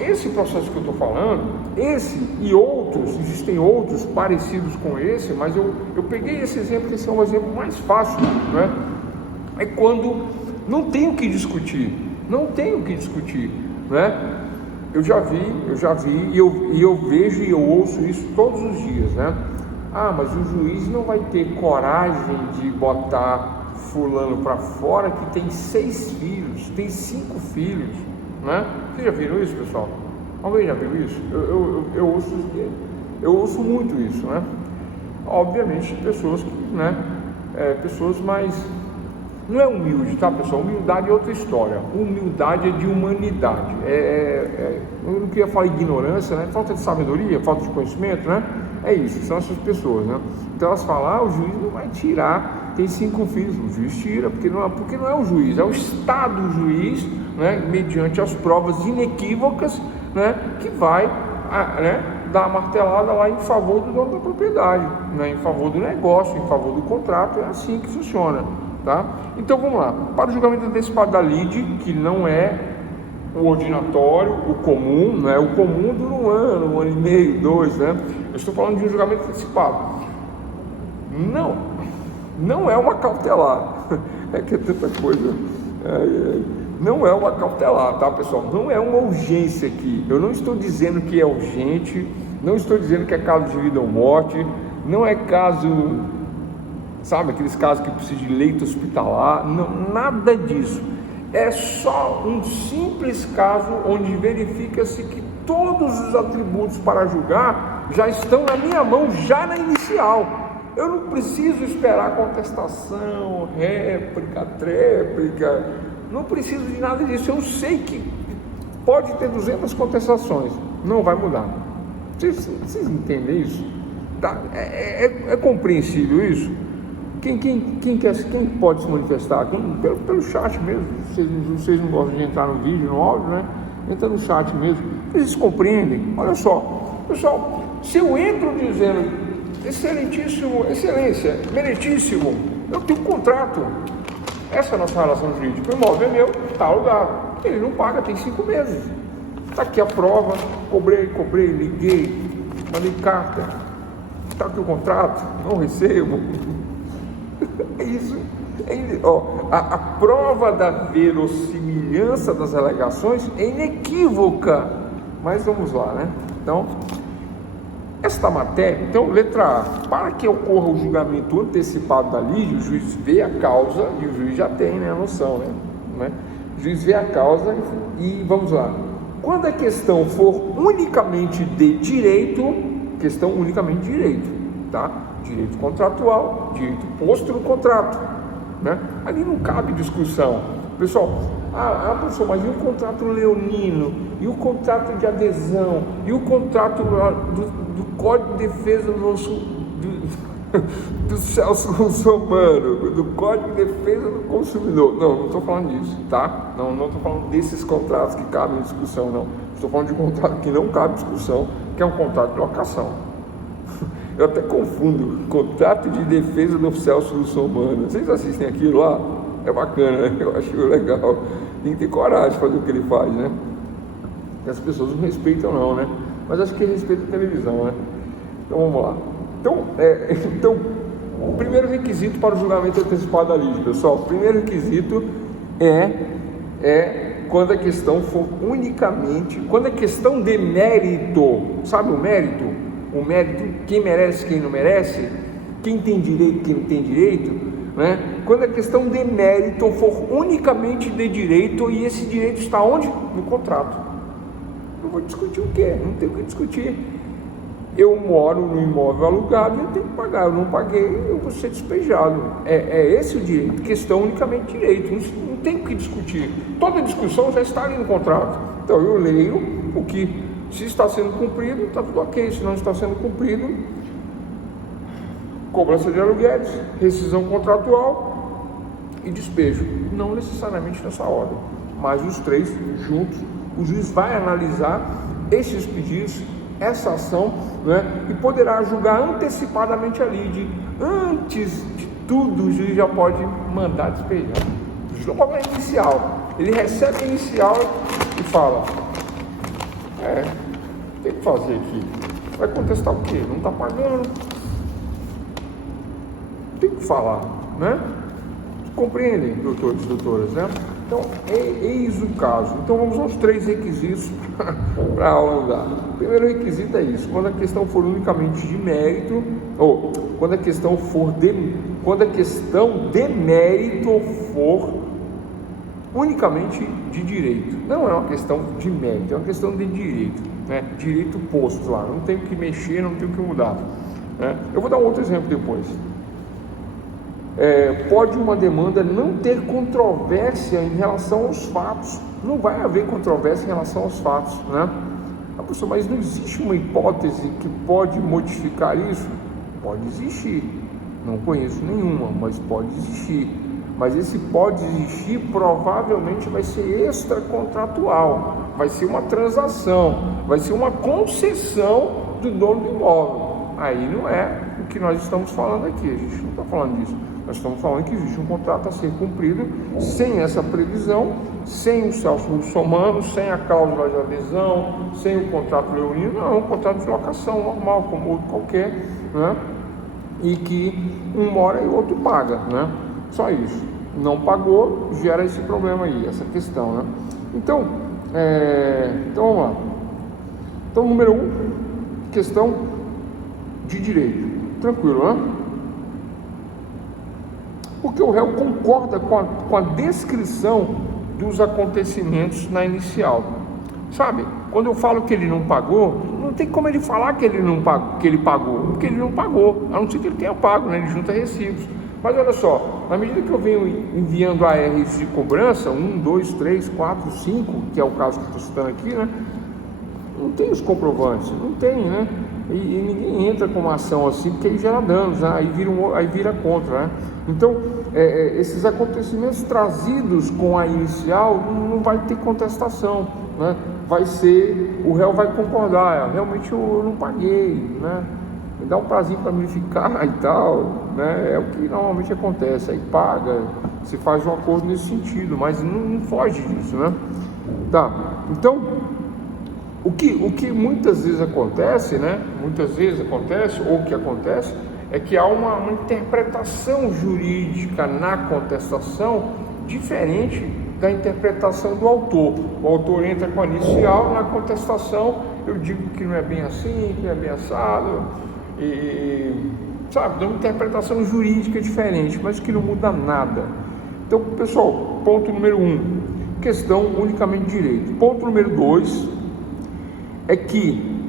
Esse processo que eu estou falando, esse e outros, existem outros parecidos com esse, mas eu peguei esse exemplo, que esse é um exemplo mais fácil, né? É quando não tem o que discutir, né? Eu já vi, e eu vejo e eu ouço isso todos os dias, né? Ah, mas o juiz não vai ter coragem de botar fulano para fora que tem 6 filhos, tem 5 filhos, né? Vocês já viram isso, pessoal? Alguém já viu isso? Eu ouço muito isso, né? Obviamente, pessoas que, né? Pessoas mais... Não é humilde, tá, pessoal? Humildade é outra história. Humildade é de humanidade. Eu não queria falar ignorância, né? Falta de sabedoria, falta de conhecimento, né? É isso, são essas pessoas, né? Então elas falam, o juiz não vai tirar, tem 5 filhos. O juiz tira, porque não é o juiz, é o Estado juiz, né? Mediante as provas inequívocas, né? Que vai, né? Dar a martelada lá em favor do dono da propriedade, né? Em favor do negócio, em favor do contrato. É assim que funciona. Tá? Então vamos lá, para o julgamento antecipado da lide, que não é o ordinatório, o comum, né? O comum dura 1 ano, 1 ano e meio, 2, né? Eu estou falando de um julgamento antecipado. Não é uma cautelar. É que é tanta coisa. Não é uma cautelar, tá, pessoal? Não é uma urgência aqui. Eu não estou dizendo que é urgente, Não estou dizendo que é caso de vida ou morte, não é caso, sabe, aqueles casos que precisam de leito hospitalar, não, nada disso. É só um simples caso onde verifica-se que todos os atributos para julgar já estão na minha mão, já na inicial. Eu não preciso esperar contestação, réplica, tréplica, não preciso de nada disso. Eu sei que pode ter 200 contestações, não vai mudar. Vocês entendem isso? Tá? É compreensível isso? Quem pode se manifestar? Pelo chat mesmo. Vocês não gostam de entrar no vídeo, no áudio, né? Entra no chat mesmo. Vocês compreendem? Olha só, pessoal, se eu entro dizendo excelentíssimo, excelência, meritíssimo, eu tenho um contrato. Essa é a nossa relação jurídica. O imóvel é meu, está alugado. Ele não paga, tem 5 meses. Está aqui a prova, cobrei, liguei, mandei carta. Está aqui o contrato, não recebo. É isso. A prova da verossimilhança das alegações é inequívoca. Mas vamos lá, né? Então, esta matéria, então, letra A, para que ocorra o julgamento antecipado da lide, o juiz vê a causa, e o juiz já tem, né, a noção, né? O juiz vê a causa e vamos lá. Quando a questão for unicamente de direito, questão unicamente de direito, tá? Direito contratual, direito posto no contrato, né? Ali não cabe discussão. Pessoal, professor, mas e o contrato leonino? E o contrato de adesão? E o contrato do Código de Defesa do Celso Russomano, do Código de Defesa do Consumidor? Não estou falando disso, tá? Não estou falando desses contratos que cabem em discussão, não. Estou falando de um contrato que não cabe discussão, que é um contrato de locação. Eu até confundo contrato de defesa do Celso Russomano. Vocês assistem aquilo lá? É bacana, né? Eu acho legal. Tem que ter coragem de fazer o que ele faz, né? E as pessoas não respeitam não, né? Mas acho que respeita a televisão, né? Então vamos lá. Então, o primeiro requisito para o julgamento antecipado da lide, pessoal, o primeiro requisito é quando a questão for unicamente, quando a questão de mérito, sabe o mérito? O mérito, quem merece, quem não merece, quem tem direito, quem não tem direito, né? Quando a questão de mérito for unicamente de direito e esse direito está onde? No contrato. Não vou discutir o quê? Não tem o que discutir. Eu moro no imóvel alugado e eu tenho que pagar. Eu não paguei, eu vou ser despejado. É esse o direito, questão unicamente de direito. Não tem o que discutir. Toda discussão já está ali no contrato. Então eu leio o que, se está sendo cumprido, está tudo ok. Se não está sendo cumprido, cobrança de aluguéis, rescisão contratual e despejo. Não necessariamente nessa ordem, mas os três juntos. O juiz vai analisar esses pedidos, essa ação, né, e poderá julgar antecipadamente a lide. Antes de tudo, o juiz já pode mandar despejar. O juiz não pode falar inicial. Ele recebe a inicial e fala: tem que fazer aqui. Vai contestar o quê? Não está pagando. Tem que falar, né? Compreendem, doutores e doutoras, né? Então, eis o caso. Então, vamos aos 3 requisitos para a aula andar. O primeiro requisito é isso: quando a questão for unicamente de mérito, ou quando a questão de mérito for unicamente de direito. Não é uma questão de mérito, é uma questão de direito, né? Direito posto lá, não tem que mexer, não tem que mudar, né? Eu vou dar um outro exemplo depois. Pode uma demanda não ter controvérsia em relação aos fatos. Não vai haver controvérsia em relação aos fatos, né? Professor, mas não existe uma hipótese que pode modificar isso? Pode existir. Não conheço nenhuma, mas pode existir. Mas esse pode existir provavelmente vai ser extracontratual, vai ser uma transação, vai ser uma concessão do dono do imóvel. Aí não é o que nós estamos falando aqui, a gente não está falando disso. Nós estamos falando que existe um contrato a ser cumprido sem essa previsão, sem o Celso Russomano, sem a cláusula de adesão, sem o contrato leonino. Não, é um contrato de locação normal, como outro qualquer, né? E que um mora e o outro paga, né? Só isso. Não pagou, gera esse problema aí, essa questão, né? Então vamos lá. Então, número 1, questão de direito. Tranquilo, né? Porque o réu concorda com a descrição dos acontecimentos na inicial. Sabe, quando eu falo que ele não pagou, não tem como ele falar que ele não pagou, que ele pagou, porque ele não pagou, a não ser que ele tenha pago, né? Ele junta recibos. Mas olha só, na medida que eu venho enviando ARs de cobrança, 1, 2, 3, 4, 5, que é o caso que eu estou citando aqui, né? Não tem os comprovantes, não tem, né? E ninguém entra com uma ação assim, porque aí gera danos, né? Aí vira contra, né? Então, esses acontecimentos trazidos com a inicial não vai ter contestação, né? Vai ser, o réu vai concordar, realmente eu não paguei, né? Me dá um prazinho para me ficar e tal, né? É o que normalmente acontece, aí paga, se faz um acordo nesse sentido, mas não foge disso, né? Tá, então, o que muitas vezes acontece, né? Muitas vezes acontece, ou o que acontece, é que há uma interpretação jurídica na contestação diferente da interpretação do autor. O autor entra com a inicial, na contestação eu digo que não é bem assim, que não é bem assado, sabe, dá uma interpretação jurídica diferente, mas que não muda nada. Então, pessoal, ponto número 1, questão unicamente de direito. Ponto número 2 é que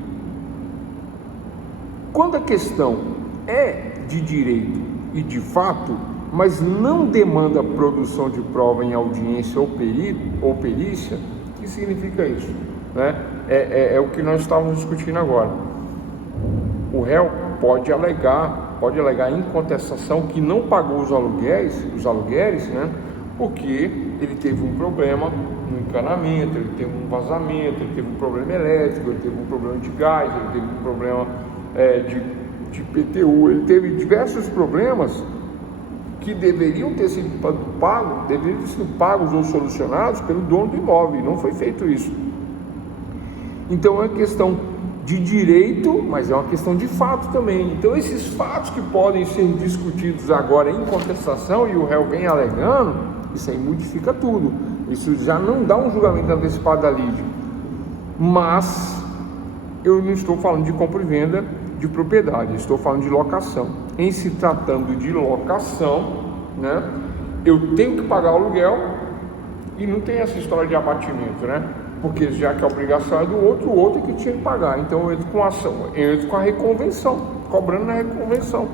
quando a questão é de direito e de fato, mas não demanda produção de prova em audiência ou perícia, o que significa isso? Né? É o que nós estávamos discutindo agora. O réu pode alegar em contestação que não pagou os aluguéis, né? Porque ele teve um problema no encanamento, ele teve um vazamento, ele teve um problema elétrico, ele teve um problema de gás, ele teve um problema de PTU, ele teve diversos problemas que deveriam ter sido pagos ou solucionados pelo dono do imóvel, e não foi feito isso. Então é uma questão de direito, mas é uma questão de fato também. Então esses fatos que podem ser discutidos agora em contestação e o réu vem alegando, isso aí modifica tudo. Isso já não dá um julgamento antecipado da lide. Mas eu não estou falando de compra e venda de propriedade, estou falando de locação. Em se tratando de locação, né, eu tenho que pagar o aluguel e não tem essa história de abatimento, né? Porque já que a obrigação é do outro, o outro é que tinha que pagar. Então eu entro com a ação, eu entro com a reconvenção, cobrando na reconvenção.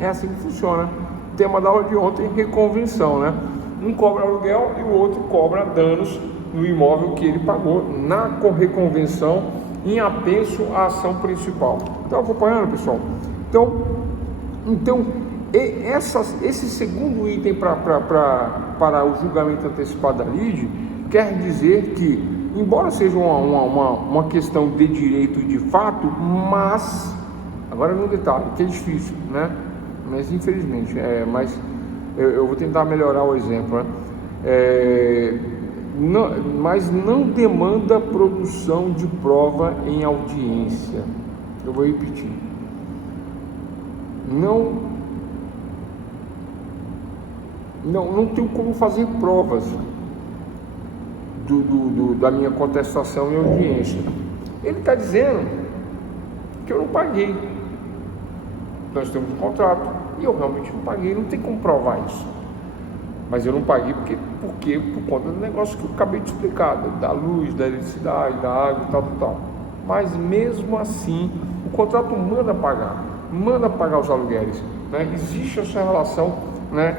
É assim que funciona. O tema da aula de ontem, reconvenção, né? Um cobra aluguel e o outro cobra danos no imóvel que ele pagou na reconvenção em apenso à ação principal. Estão acompanhando, pessoal? Então esse segundo item para o julgamento antecipado da lide quer dizer que, embora seja uma questão de direito de fato, mas, agora no detalhe, que é difícil, né? Mas infelizmente, mas eu vou tentar melhorar o exemplo, né? Mas não demanda produção de prova em audiência. Eu vou repetir. Não tenho como fazer provas da minha contestação em audiência. Ele está dizendo que eu não paguei. Nós temos um contrato e eu realmente não paguei, não tem como provar isso. Mas eu não paguei por conta do negócio que eu acabei de explicar, da luz, da eletricidade, da água e tal. Mas mesmo assim, o contrato manda pagar os aluguéis, né? Existe essa relação, né,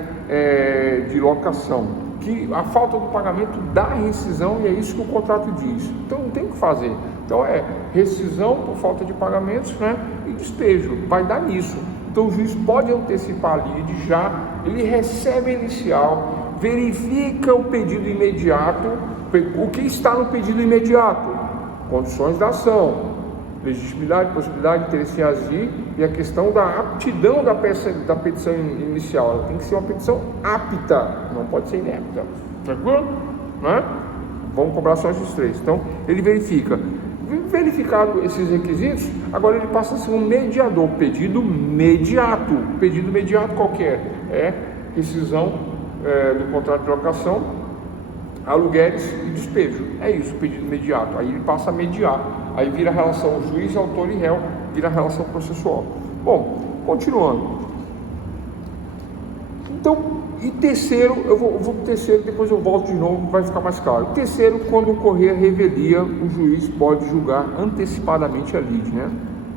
de locação, que a falta do pagamento dá rescisão, e é isso que o contrato diz. Então não tem o que fazer. Então rescisão por falta de pagamentos, né, e despejo, vai dar nisso. Então o juiz pode antecipar a lide já, ele recebe a inicial, verifica o pedido imediato. O que está no pedido imediato? Condições da ação, legitimidade, possibilidade, interesse em agir e a questão da aptidão da petição inicial. Ela tem que ser uma petição apta, não pode ser inepta. Tranquilo? Né? Vamos cobrar só esses três. Então ele verifica. Verificado esses requisitos, agora ele passa a ser um mediador. Pedido imediato. Pedido imediato qualquer é rescisão do contrato de locação, aluguéis e despejo. É isso, pedido imediato. Aí ele passa a mediar. Aí vira a relação juiz, autor e réu, vira relação processual. Bom, continuando. Então, e terceiro, eu vou pro terceiro, depois eu volto de novo, vai ficar mais claro. Terceiro, quando ocorrer a revelia, o juiz pode julgar antecipadamente a lide, né?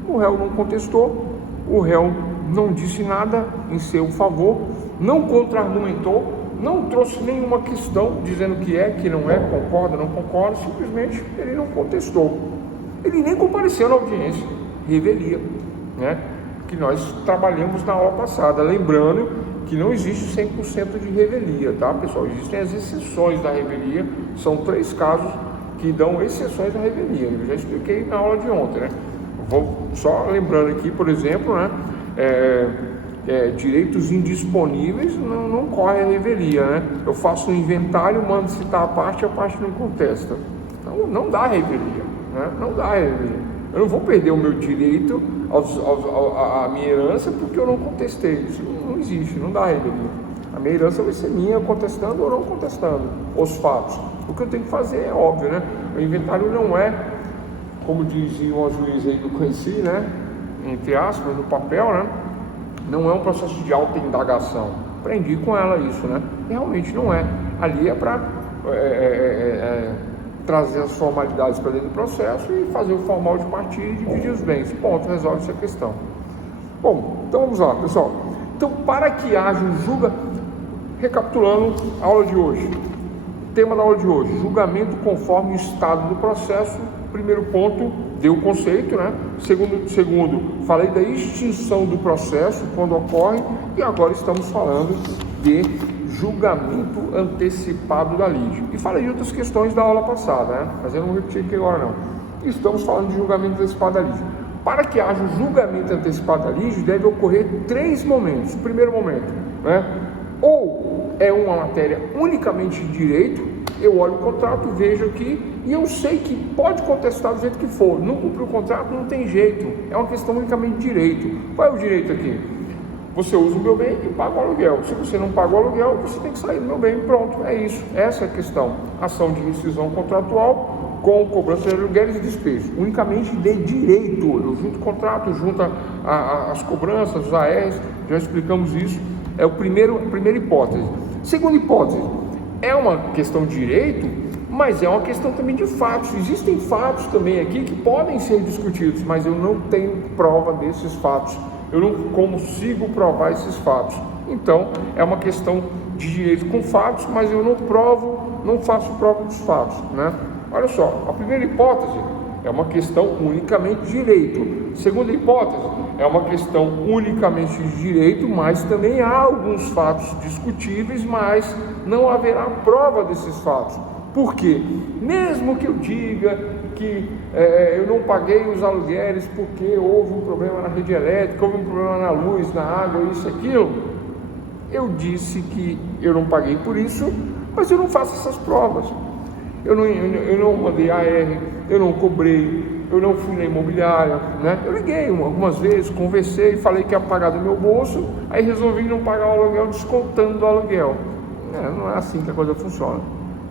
O réu não contestou, o réu não disse nada em seu favor, não contra-argumentou, não trouxe nenhuma questão dizendo que é, que não é, concorda, não concorda, simplesmente ele não contestou. Ele nem compareceu na audiência, revelia, né? Que nós trabalhamos na aula passada, lembrando que não existe 100% de revelia, tá, pessoal? Existem as exceções da revelia, são 3 casos que dão exceções da revelia, eu já expliquei na aula de ontem, né? Vou só lembrando aqui, por exemplo, né, direitos indisponíveis não corre a revelia, né? Eu faço um inventário, mando citar a parte não contesta. Então não dá revelia, né? Não dá revelia. Eu não vou perder o meu direito à minha herança porque eu não contestei. Isso não existe, não dá revelia. A minha herança vai ser minha contestando ou não contestando os fatos. O que eu tenho que fazer é óbvio, né? O inventário não é, como dizia uma juiz aí que eu conheci, né? Entre aspas, no papel, né? Não é um processo de autoindagação. Aprendi com ela isso, né? Realmente não é. Ali é para trazer as formalidades para dentro do processo e fazer o formal de partilha e dividir os bens. Ponto, resolve essa questão. Bom, então vamos lá, pessoal. Então, para que haja um recapitulando a aula de hoje, tema da aula de hoje, julgamento conforme o estado do processo. Primeiro ponto, deu o conceito, né? Segundo, falei da extinção do processo quando ocorre, e agora estamos falando de julgamento antecipado da lide. E falei de outras questões da aula passada, né? Mas eu não vou repetir aqui agora não. Estamos falando de julgamento antecipado da lide. Para que haja um julgamento antecipado da lide, deve ocorrer 3 momentos. Primeiro momento, né? Ou é uma matéria unicamente de direito, eu olho o contrato, vejo aqui e eu sei que pode contestar do jeito que for. Não cumpriu o contrato, não tem jeito. É uma questão unicamente de direito. Qual é o direito aqui? Você usa o meu bem e paga o aluguel. Se você não paga o aluguel, você tem que sair do meu bem. Pronto, é isso. Essa é a questão. Ação de rescisão contratual com cobrança de aluguéis e despejo. Unicamente de direito. Eu junto o contrato, junto as cobranças, os ARs, já explicamos isso. É a primeira hipótese. Segunda hipótese, é uma questão de direito, mas é uma questão também de fatos. Existem fatos também aqui que podem ser discutidos, mas eu não tenho prova desses fatos. Eu não consigo provar esses fatos. Então, é uma questão de direito com fatos, mas eu não faço prova dos fatos, né? Olha só, a primeira hipótese é uma questão unicamente de direito. Segunda hipótese é uma questão unicamente de direito, mas também há alguns fatos discutíveis, mas não haverá prova desses fatos. Por quê? Mesmo que eu diga que eu não paguei os aluguéis porque houve um problema na rede elétrica, houve um problema na luz, na água, isso, aquilo, eu disse que eu não paguei por isso, mas eu não faço essas provas. Eu não mandei AR, eu não cobrei, eu não fui na imobiliária, né? Eu liguei algumas vezes, conversei, falei que ia pagar do meu bolso, aí resolvi não pagar o aluguel descontando do aluguel. Não é assim que a coisa funciona,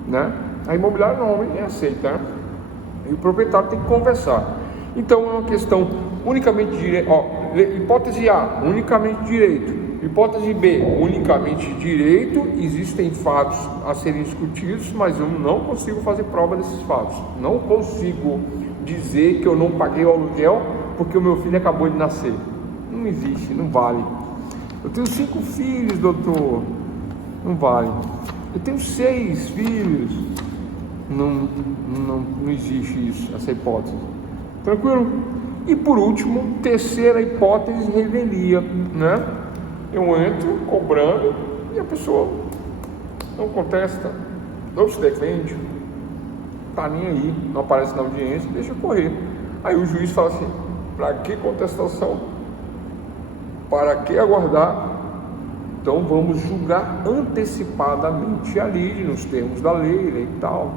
né? A imobiliária normalmente nem aceita, né? E o proprietário tem que conversar. Então é uma questão unicamente de direito. Hipótese A, unicamente direito. Hipótese B, unicamente direito. Existem fatos a serem discutidos, mas eu não consigo fazer prova desses fatos. Não consigo dizer que eu não paguei o aluguel porque o meu filho acabou de nascer. Não existe, não vale. Eu tenho 5 filhos, doutor. Não vale. Eu tenho 6 filhos. Não existe isso, essa hipótese. Tranquilo? E por último, terceira hipótese, revelia, né? Eu entro cobrando e a pessoa não contesta, não se defende, tá nem aí, não aparece na audiência, deixa correr. Aí o juiz fala assim: para que contestação? Para que aguardar? Então vamos julgar antecipadamente a lide, nos termos da lei, tal,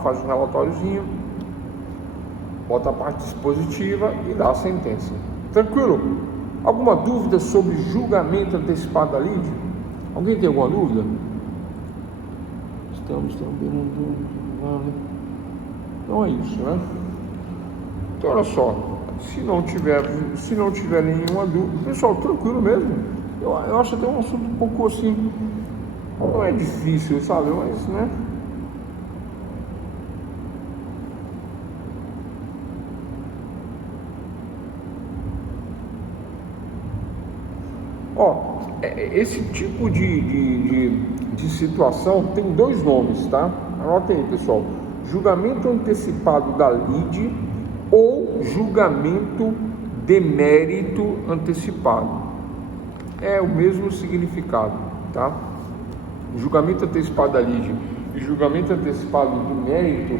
faz um relatóriozinho, bota a parte dispositiva e dá a sentença. Tranquilo? Alguma dúvida sobre julgamento antecipado da lide? Alguém tem alguma dúvida? Estamos também. Então é isso, né? Então olha só, se não tiver nenhuma dúvida, pessoal, tranquilo mesmo. Eu acho até um assunto um pouco assim, não é difícil, sabe, mas, né? Esse tipo de situação tem dois nomes, tá? Anotem aí, pessoal: julgamento antecipado da lide ou julgamento de mérito antecipado. É o mesmo significado, tá? Julgamento antecipado da lide e julgamento antecipado do mérito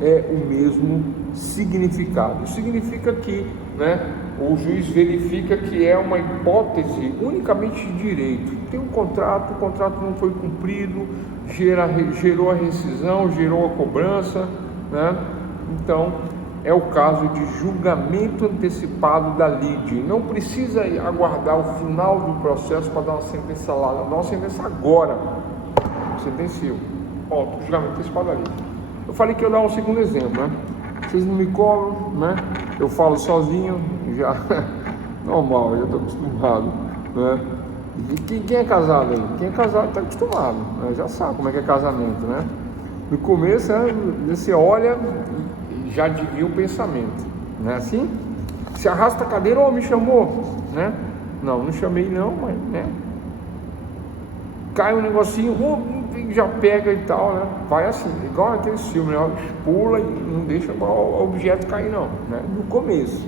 é o mesmo significado. Significa que, né, o juiz verifica que é uma hipótese unicamente de direito. Tem um contrato, o contrato não foi cumprido, gerou a rescisão, gerou a cobrança, né? Então, é o caso de julgamento antecipado da lide. Não precisa aguardar o final do processo para dar uma sentença lá, dá uma sentença agora. Sentenciou. Ponto, julgamento antecipado da lide. Eu falei que eu ia dar um segundo exemplo, né? Vocês não me cobram, né? Eu falo sozinho, já normal, já estou acostumado, né? E quem é casado aí? Quem é casado está acostumado, né? Já sabe como é que é casamento, né? No começo, né, você olha e já adivinha o pensamento, não é assim? Se arrasta a cadeira, ou me chamou, né? Não chamei não, mas, né? Cai um negocinho, já pega e tal, né? Vai assim, igual aquele filme, né? Pula e não deixa o objeto cair não, né? No começo.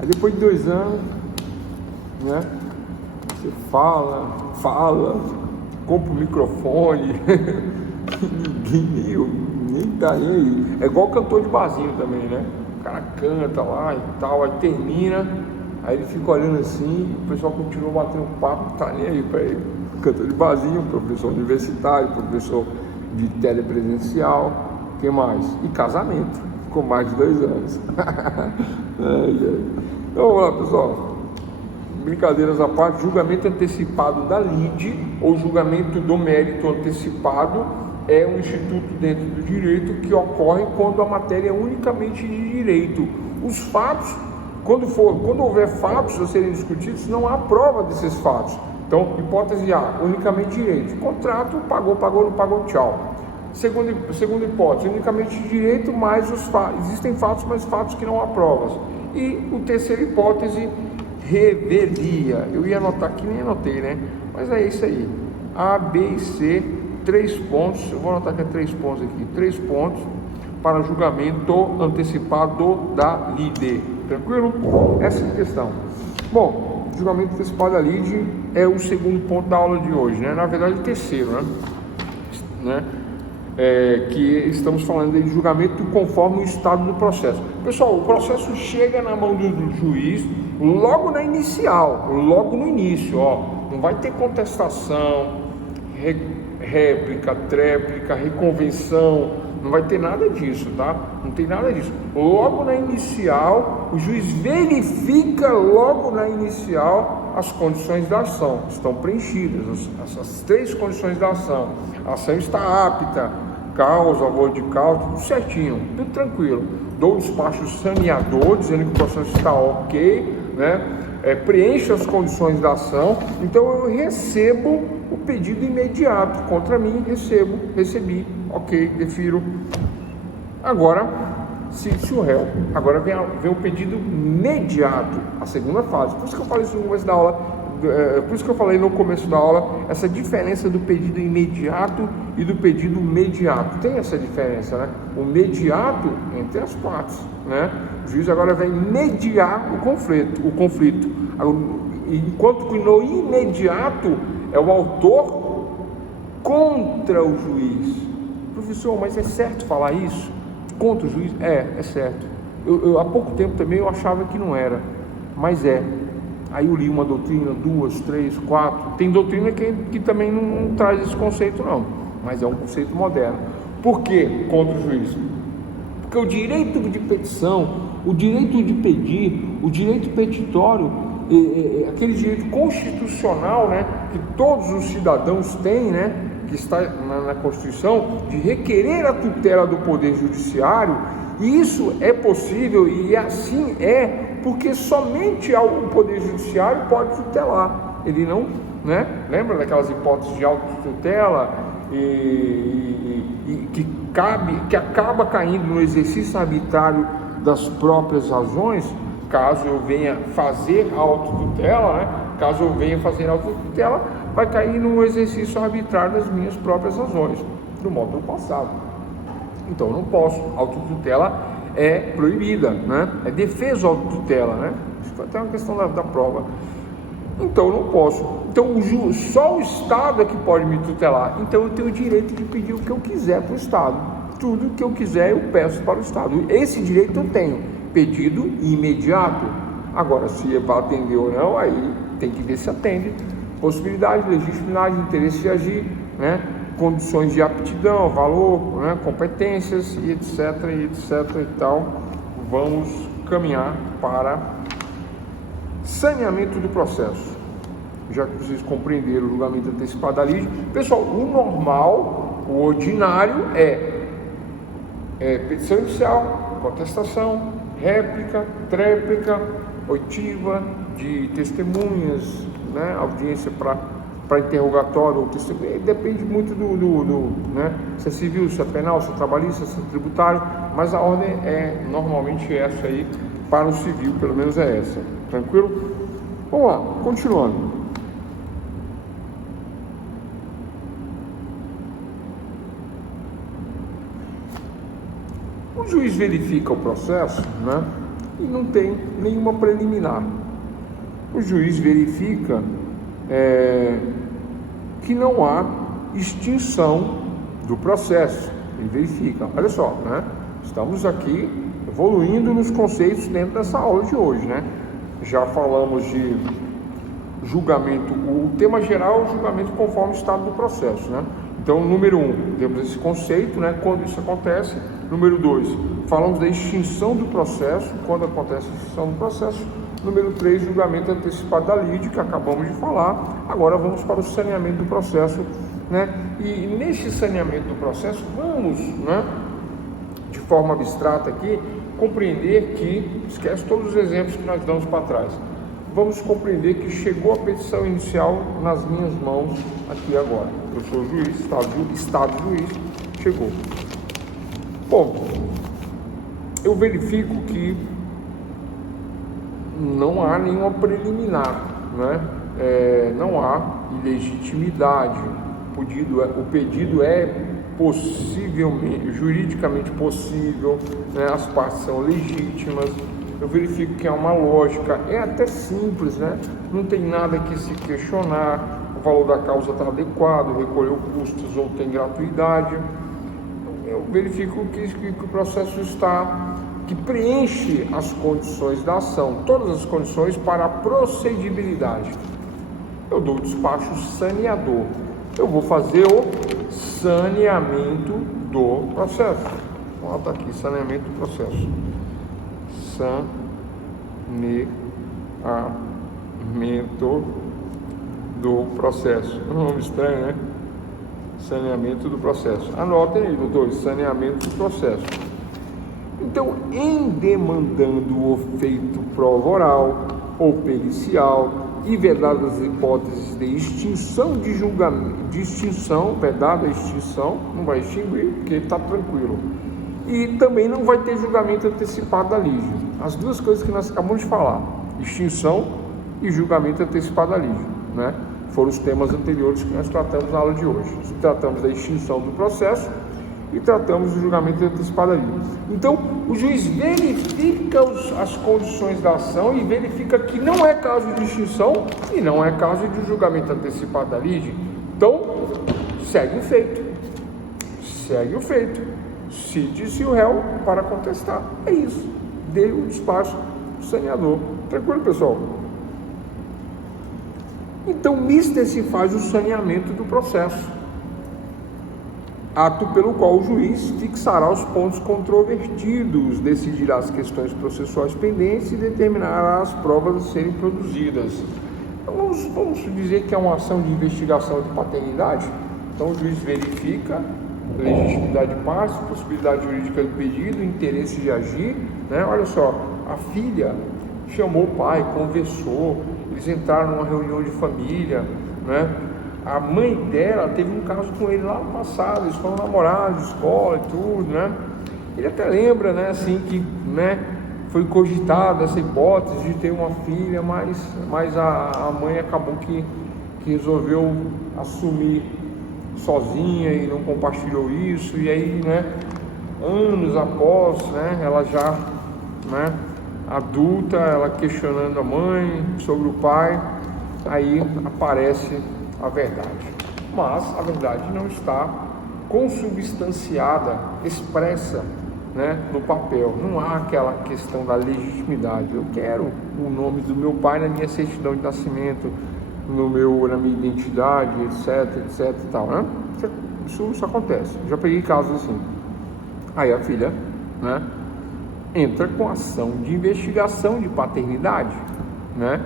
Aí depois de 2 anos, né? Você fala, compra o microfone, ninguém nem tá aí. É igual cantor de barzinho também, né? O cara canta lá e tal, aí termina, aí ele fica olhando assim, o pessoal continua batendo papo, não tá nem aí pra ele. Cantor de barzinho, professor universitário, professor de telepresencial, o que mais? E casamento, com mais de 2 anos. Então vamos lá, pessoal. Brincadeiras à parte, julgamento antecipado da lide ou julgamento do mérito antecipado é um instituto dentro do direito que ocorre quando a matéria é unicamente de direito. Os fatos, quando houver fatos a serem discutidos, não há prova desses fatos. Então, hipótese A, unicamente direito. Contrato, pagou, não pagou, tchau. Segunda hipótese, unicamente direito, mas existem fatos, mas fatos que não há provas. E a terceira hipótese, revelia. Eu ia anotar aqui, nem anotei, né? Mas é isso aí. A, B e C, 3 pontos. Eu vou anotar que é 3 pontos aqui. 3 pontos para julgamento antecipado da lide. Tranquilo? Essa é a questão. Bom, julgamento antecipado da lide é o segundo ponto da aula de hoje, né? Na verdade, o terceiro, né? Que estamos falando de julgamento conforme o estado do processo. Pessoal, o processo chega na mão do juiz logo na inicial, logo no início, ó. Não vai ter contestação, réplica, tréplica, reconvenção, não vai ter nada disso, tá? Não tem nada disso. Logo na inicial, o juiz verifica logo na inicial as condições da ação. Estão preenchidas essas 3 condições da ação. A ação está apta, causa, valor de causa, tudo certinho, tudo tranquilo. Dou o despacho saneador, dizendo que o processo está ok, né? Preenche as condições da ação. Então eu recebo o pedido imediato contra mim, recebi, ok, defiro. Agora, se o réu, agora vem o pedido imediato, a segunda fase. Por isso que eu falei isso no começo da aula, por isso que eu falei no começo da aula, essa diferença do pedido imediato e do pedido mediato. Tem essa diferença, né? O mediato entre as partes, né? O juiz agora vai mediar o conflito. Enquanto que no imediato é o autor contra o juiz. Professor, mas é certo falar isso? Contra o juiz? É certo. Eu há pouco tempo também eu achava que não era, mas é. Aí eu li uma doutrina, 2, 3, 4. Tem doutrina que também não traz esse conceito não, mas é um conceito moderno. Por que contra o juiz? Porque o direito de petição, o direito de pedir, o direito petitório, aquele direito constitucional, né, que todos os cidadãos têm, né, que está na Constituição, de requerer a tutela do Poder Judiciário, e isso é possível e assim é porque somente o Poder Judiciário pode tutelar. Ele não, né? Lembra daquelas hipóteses de autotutela e que acaba caindo no exercício arbitrário das próprias razões, caso eu venha fazer autotutela, né? Caso eu venha fazer autotutela, vai cair no exercício arbitrário das minhas próprias razões, do modo do passado. Então eu não posso. Autotutela é proibida, né? É defesa autotutela, né? Isso foi até uma questão da prova. Então eu não posso. Então só o Estado é que pode me tutelar. Então eu tenho o direito de pedir o que eu quiser para o Estado. Tudo que eu quiser eu peço para o Estado. Esse direito eu tenho. Pedido imediato. Agora, se vai atender ou não, aí tem que ver se atende. Possibilidade, legitimidade, interesse de agir, né? Condições de aptidão, valor, né? Competências e etc e tal. Vamos caminhar para saneamento do processo. Já que vocês compreenderam o julgamento antecipado da lide, pessoal, o normal, o ordinário é petição inicial, contestação, réplica, tréplica, oitiva de testemunhas, né? Audiência para interrogatório ou testemunha, depende muito né? Se é civil, se é penal, se é trabalhista, se é tributário, mas a ordem é normalmente essa aí, para o civil, pelo menos é essa. Tranquilo? Vamos lá, continuando. O juiz verifica o processo, né? E não tem nenhuma preliminar. O juiz verifica que não há extinção do processo. Ele verifica, olha só, né? Estamos aqui evoluindo nos conceitos dentro dessa aula de hoje, né? Já falamos de julgamento, o tema geral é o julgamento conforme o estado do processo, né? Então, número 1, temos esse conceito, né? Quando isso acontece. Número 2, falamos da extinção do processo, quando acontece a extinção do processo. Número 3, julgamento antecipado da lide, que acabamos de falar. Agora vamos para o saneamento do processo, né? E neste saneamento do processo, vamos, né, de forma abstrata aqui, compreender que, esquece todos os exemplos que nós damos para trás, vamos compreender que chegou a petição inicial nas minhas mãos aqui agora. Eu sou juiz, Estado juiz, chegou. Bom, eu verifico que não há nenhuma preliminar, né? Não há ilegitimidade. O pedido é possivelmente, juridicamente possível, né? As partes são legítimas. Eu verifico que há uma lógica, é até simples, né? Não tem nada que se questionar, o valor da causa está adequado, recolheu custos ou tem gratuidade. Eu verifico que o processo que preenche as condições da ação, todas as condições para a procedibilidade. Eu dou o despacho saneador. Eu vou fazer o saneamento do processo. Vou botar aqui, saneamento do processo. Saneamento do processo. Um nome estranho, né? Saneamento do processo. Anotem aí, doutores, saneamento do processo. Então, em demandando o feito prova oral ou pericial e vedadas as hipóteses de extinção de julgamento, de extinção, vedada a extinção, não vai extinguir, porque está tranquilo. E também não vai ter julgamento antecipado da lide. As duas coisas que nós acabamos de falar, extinção e julgamento antecipado da lide, né? Foram os temas anteriores que nós tratamos na aula de hoje. Tratamos da extinção do processo e tratamos do julgamento antecipado da lide. Então, o juiz verifica as condições da ação e verifica que não é caso de extinção e não é caso de julgamento antecipado da lide. Então, segue o feito. Segue o feito. Cite-se o réu para contestar. É isso. Dê o despacho do saneador. Tranquilo, pessoal? Então, se faz o saneamento do processo, ato pelo qual o juiz fixará os pontos controvertidos, decidirá as questões processuais pendentes e determinará as provas a serem produzidas. Então, vamos dizer que é uma ação de investigação de paternidade. Então, o juiz verifica legitimidade de parte, possibilidade jurídica do pedido, interesse de agir, né? Olha só, a filha chamou o pai, conversou, eles entraram numa reunião de família, né? A mãe dela teve um caso com ele lá no passado, eles foram namorados de escola e tudo, né? Ele até lembra, né, assim, que, né, foi cogitada essa hipótese de ter uma filha, mas a mãe acabou que resolveu assumir sozinha e não compartilhou isso, e aí, né, anos após, né, ela já, né, adulta, ela questionando a mãe sobre o pai, aí aparece a verdade. Mas a verdade não está consubstanciada, expressa, né, no papel. Não há aquela questão da legitimidade. Eu quero o nome do meu pai na minha certidão de nascimento, na minha identidade, etc e tal, né? Isso acontece. Já peguei casos assim. Aí a filha, né, entra com ação de investigação de paternidade, né?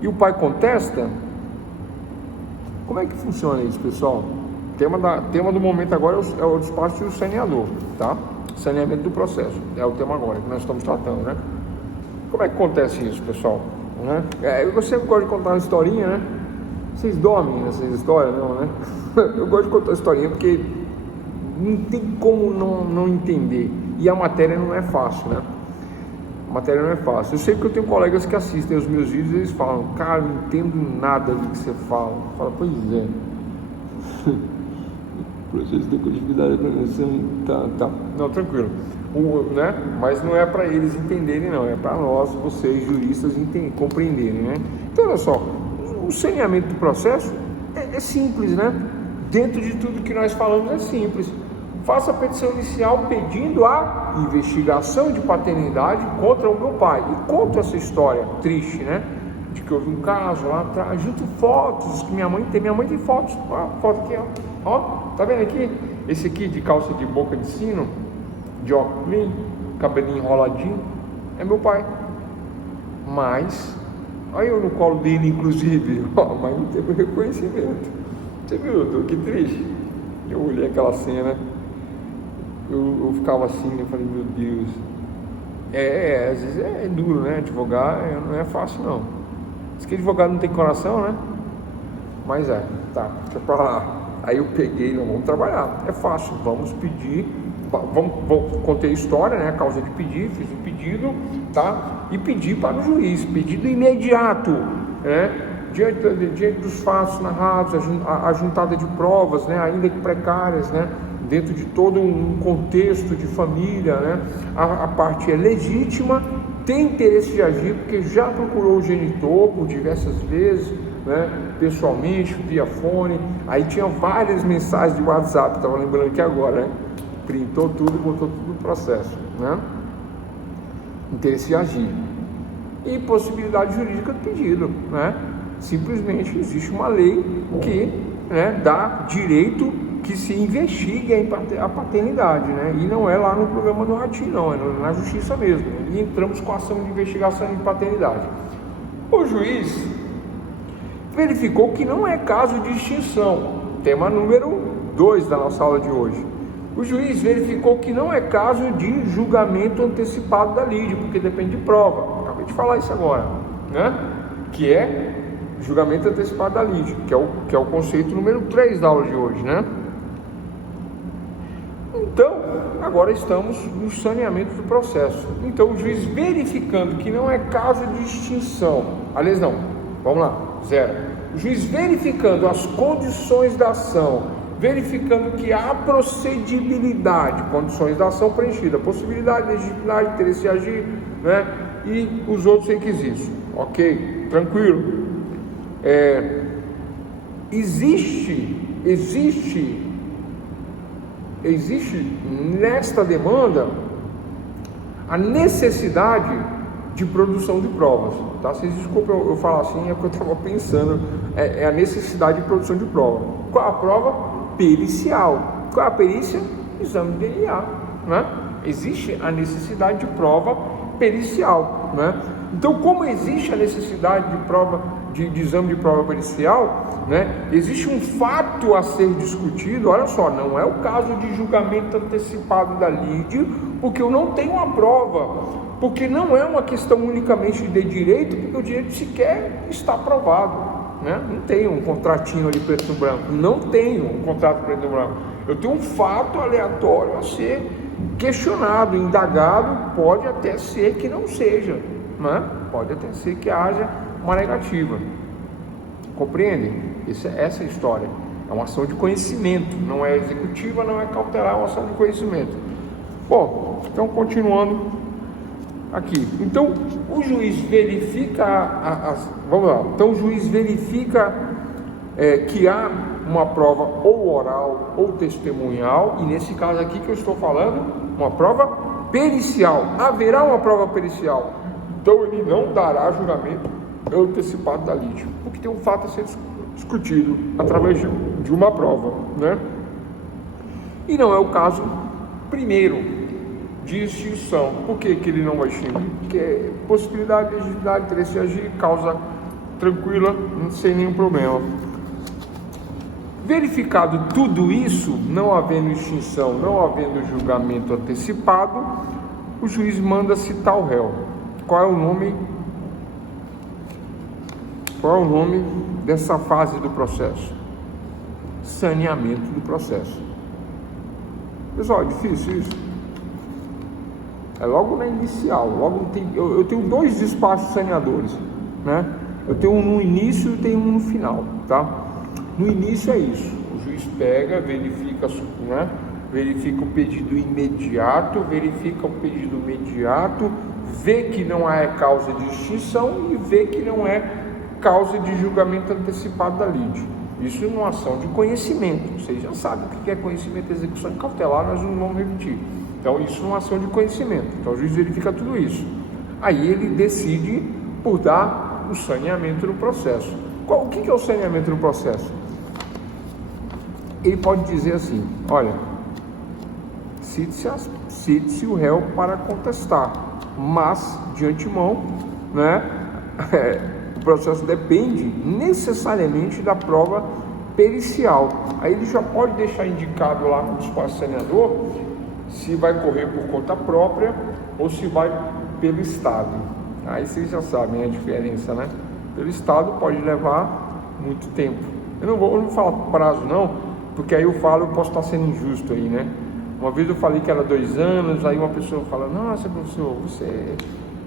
E o pai contesta. Como é que funciona isso, pessoal? Tema do momento agora é o despacho do saneador, tá? Saneamento do processo, é o tema agora que nós estamos tratando, né? Como é que acontece isso, pessoal? Né? Eu sempre gosto de contar uma historinha, né? Vocês dormem nessas histórias, não, né? Eu gosto de contar historinha porque não tem como não entender. E a matéria não é fácil, né? A matéria não é fácil. Eu sei que eu tenho colegas que assistem os meus vídeos e eles falam: cara, não entendo nada do que você fala. Eu falo: pois é. Processo de codificidade da prevenção, tá. Não, tranquilo. Né? Mas não é para eles entenderem, não. É para nós, vocês, juristas, compreenderem, né? Então, olha só. O saneamento do processo é simples, né? Dentro de tudo que nós falamos é simples. Faça a petição inicial pedindo a investigação de paternidade contra o meu pai. E conta essa história triste, né? De que houve um caso lá atrás, junto fotos que minha mãe tem fotos. Ó, foto aqui, ó. Tá vendo aqui? Esse aqui de calça de boca de sino, de óculos, cabelinho enroladinho, é meu pai. Mas, aí eu no colo dele, inclusive, ó, mas não teve reconhecimento. Você viu, doutor? Que triste. Eu olhei aquela cena, eu ficava assim, eu falei: meu Deus. Às vezes é duro, né? Advogar não é fácil, não. Diz que advogado não tem coração, né? Mas tá, deixa pra lá. Aí eu peguei: não, vamos trabalhar. É fácil, vamos pedir. Contei a história, né? A causa de pedir, fiz o pedido, tá? E pedi para o juiz, pedido imediato, né? Diante dos fatos narrados, a juntada de provas, né? Ainda que precárias, né? Dentro de todo um contexto de família, né? A parte é legítima, tem interesse de agir, porque já procurou o genitor por diversas vezes, né? Pessoalmente, via fone. Aí tinha várias mensagens de WhatsApp, estava lembrando aqui agora, né? Printou tudo e botou tudo no processo, né? Interesse de agir. E possibilidade jurídica do pedido, né? Simplesmente existe uma lei que, né, dá direito que se investigue a paternidade, né? E não é lá no programa do Ratinho, não, é na justiça mesmo. E entramos com a ação de investigação de paternidade. O juiz verificou que não é caso de extinção, tema número 2 da nossa aula de hoje. O juiz verificou que não é caso de julgamento antecipado da lide, porque depende de prova. Acabei de falar isso agora, né? Que é julgamento antecipado da lide, que é o conceito número 3 da aula de hoje, né? Então, agora estamos no saneamento do processo. Então, o juiz verificando que não é caso de extinção, aliás, não, vamos lá, 0. O juiz verificando as condições da ação, verificando que há procedibilidade, condições da ação preenchida, possibilidade, legitimidade, interesse de agir, né? E os outros requisitos. Ok? Tranquilo? Existe nesta demanda a necessidade de produção de provas, tá? Vocês desculpem eu falar assim, é porque eu estava pensando, é a necessidade de produção de prova. Qual a prova? Pericial. Qual a perícia? Exame de DNA, né? Existe a necessidade de prova pericial, né? Então, como existe a necessidade de prova de exame de prova pericial, né, existe um fato a ser discutido. Olha só, não é o caso de julgamento antecipado da lide, porque eu não tenho a prova, porque não é uma questão unicamente de direito, porque o direito sequer está provado, né? Não tenho um contratinho ali preto no branco, não tenho um contrato preto no branco, eu tenho um fato aleatório a ser questionado, indagado. Pode até ser que não seja, né? Pode até ser que haja uma negativa. Compreendem? Essa é a história. É uma ação de conhecimento, não é executiva, não é cautelar, é uma ação de conhecimento. Bom, então continuando aqui. Então o juiz verifica vamos lá. Então o juiz verifica que há uma prova ou oral ou testemunhal, e nesse caso aqui que eu estou falando, uma prova pericial. Haverá uma prova pericial. Então ele não dará julgamento antecipado da lide, porque tem um fato a ser discutido através de uma prova, né? E não é o caso primeiro de extinção. Por que ele não vai extinguir? Porque possibilidade, legitimidade, interesse de agir, causa tranquila, sem nenhum problema. Verificado tudo isso, não havendo extinção, não havendo julgamento antecipado, o juiz manda citar o réu. Qual é o nome dessa fase do processo? Saneamento do processo. Pessoal, é difícil isso? É logo na inicial. Eu tenho dois despachos saneadores, né? Eu tenho um no início e tenho um no final, tá? No início é isso: o juiz pega, verifica o pedido imediato, vê que não é causa de extinção e vê que não é causa de julgamento antecipado da lide. Isso numa ação de conhecimento. Vocês já sabem o que é conhecimento, execução e cautelar, nós não vamos repetir. Então isso numa ação de conhecimento. Então o juiz verifica tudo isso. Aí ele decide por dar o saneamento no processo. O que é o saneamento no processo? Ele pode dizer assim: olha, cite-se o réu para contestar, mas de antemão, né, o processo depende necessariamente da prova pericial. Aí ele já pode deixar indicado lá no despacho saneador se vai correr por conta própria ou se vai pelo Estado. Aí vocês já sabem a diferença, né? Pelo Estado pode levar muito tempo. Eu não vou falar prazo não, porque aí eu posso estar sendo injusto aí, né? Uma vez eu falei que era 2 anos, aí uma pessoa fala: nossa, professor, você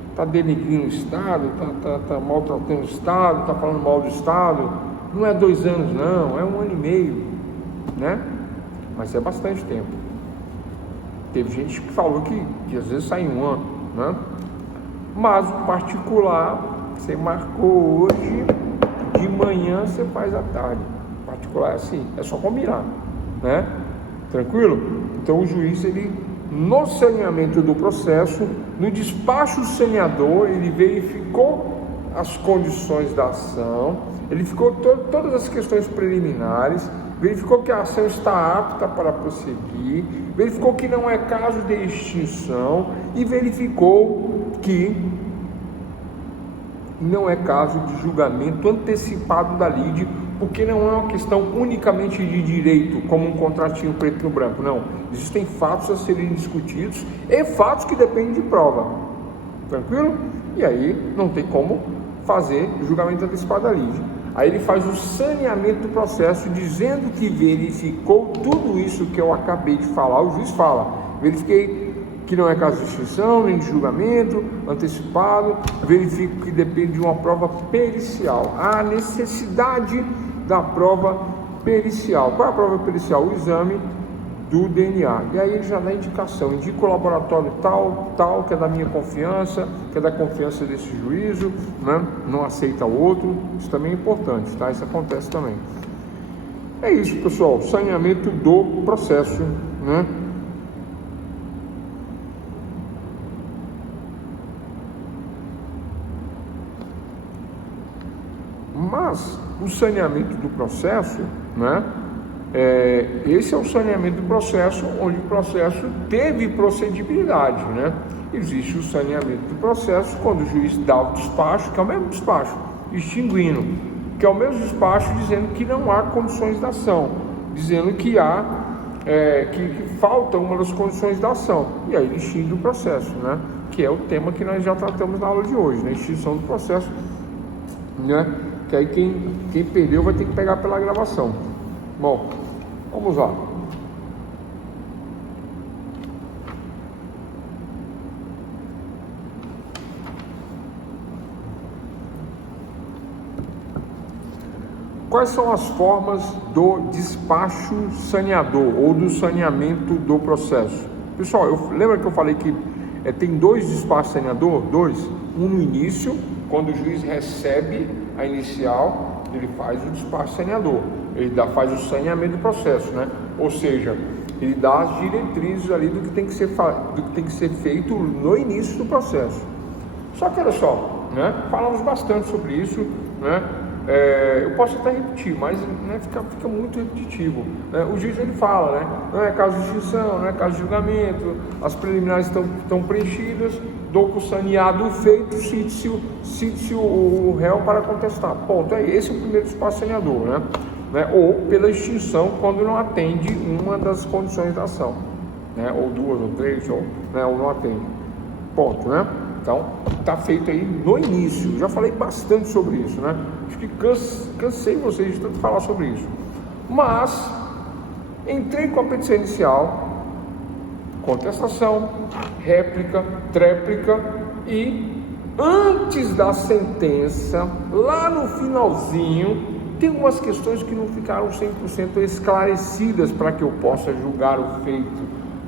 está denegrindo o Estado, está maltratando o Estado, está falando mal do Estado. Não é 2 anos não, é 1 ano e meio, né? Mas é bastante tempo. Teve gente que falou que às vezes sai em 1 ano, né? Mas o particular, você marcou hoje, de manhã você faz à tarde. O particular é assim, é só combinar, né? Tranquilo? Então o juiz, ele, no saneamento do processo, no despacho saneador, ele verificou as condições da ação, ele ficou todas as questões preliminares, verificou que a ação está apta para prosseguir, verificou que não é caso de extinção e verificou que não é caso de julgamento antecipado da lide, porque não é uma questão unicamente de direito, como um contratinho preto no branco, não. Existem fatos a serem discutidos e fatos que dependem de prova. Tranquilo? E aí não tem como fazer julgamento antecipado da lide. Aí ele faz o saneamento do processo, dizendo que verificou tudo isso que eu acabei de falar. O juiz fala: verifiquei que não é caso de extinção, nem de julgamento antecipado, verifico que depende de uma prova pericial. A necessidade da prova pericial. Qual é a prova pericial? O exame do DNA. E aí ele já dá indicação, indica o laboratório tal, que é da minha confiança, que é da confiança desse juízo, né? Não aceita outro. Isso também é importante, tá? Isso acontece também. É isso, pessoal, saneamento do processo, né? Mas o saneamento do processo, né? Esse é o saneamento do processo, onde o processo teve procedibilidade, né? Existe o saneamento do processo quando o juiz dá o despacho, que é o mesmo despacho, extinguindo, que é o mesmo despacho dizendo que não há condições da ação, dizendo que há que falta uma das condições da ação, e aí ele extingue o processo, né? Que é o tema que nós já tratamos na aula de hoje, né? Extinção do processo, né? Que aí quem perdeu vai ter que pegar pela gravação. Bom, vamos lá. Quais são as formas do despacho saneador ou do saneamento do processo? Pessoal, lembra que eu falei que tem dois despachos saneador? Um no início, quando o juiz recebe a inicial, ele faz o despacho saneador, ele faz o saneamento do processo, né? Ou seja, ele dá as diretrizes ali do que tem que ser feito no início do processo. Só que olha só, né? Falamos bastante sobre isso, né? Eu posso até repetir, mas né, fica muito repetitivo, né? O juiz ele fala, né? Não é caso de extinção, não é caso de julgamento, as preliminares estão preenchidas, dou por saneado feito, cite-se o réu para contestar. Ponto. Esse é o primeiro despacho saneador, né? Ou pela extinção quando não atende uma das condições da ação, né? Ou duas, ou três, ou não atende. Ponto, né? Então, está feito aí no início. Já falei bastante sobre isso, né? Acho que cansei vocês de tanto falar sobre isso. Mas, entrei com a petição inicial, contestação, réplica, tréplica e antes da sentença, lá no finalzinho, tem umas questões que não ficaram 100% esclarecidas para que eu possa julgar o feito.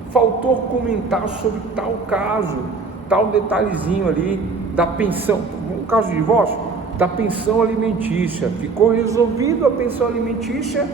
Faltou comentar sobre tal caso, tal detalhezinho ali da pensão, no caso de divórcio, da pensão alimentícia. Ficou resolvido a pensão alimentícia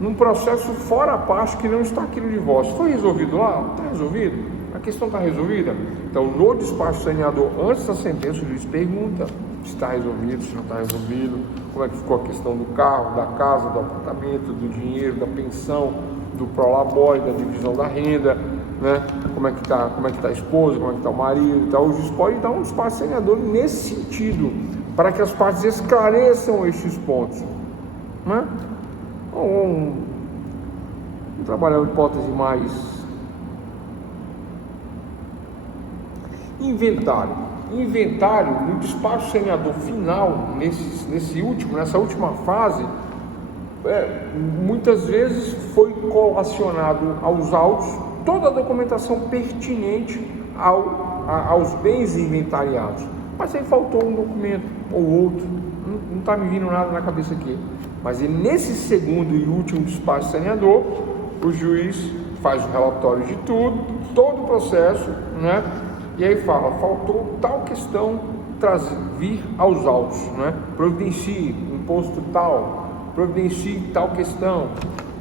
num processo fora a parte que não está aqui no divórcio. Foi resolvido lá? Está resolvido? A questão está resolvida? Então, no despacho saneador, antes da sentença, o juiz pergunta se está resolvido, se não está resolvido, como é que ficou a questão do carro, da casa, do apartamento, do dinheiro, da pensão, do prolabore, da divisão da renda, né? Como é que está a esposa, como é que está o marido e tal. O juiz pode dar um despacho saneador nesse sentido, para que as partes esclareçam estes pontos, né? Vamos trabalhar uma hipótese mais inventário no despacho saneador final, nessa última fase, muitas vezes foi colacionado aos autos toda a documentação pertinente aos bens inventariados, mas aí faltou um documento ou outro, não está me vindo nada na cabeça aqui. Mas nesse segundo e último despacho saneador, o juiz faz o relatório de tudo, todo o processo, né? E aí fala, faltou tal questão vir aos autos, né? Providencie imposto tal, providencie tal questão,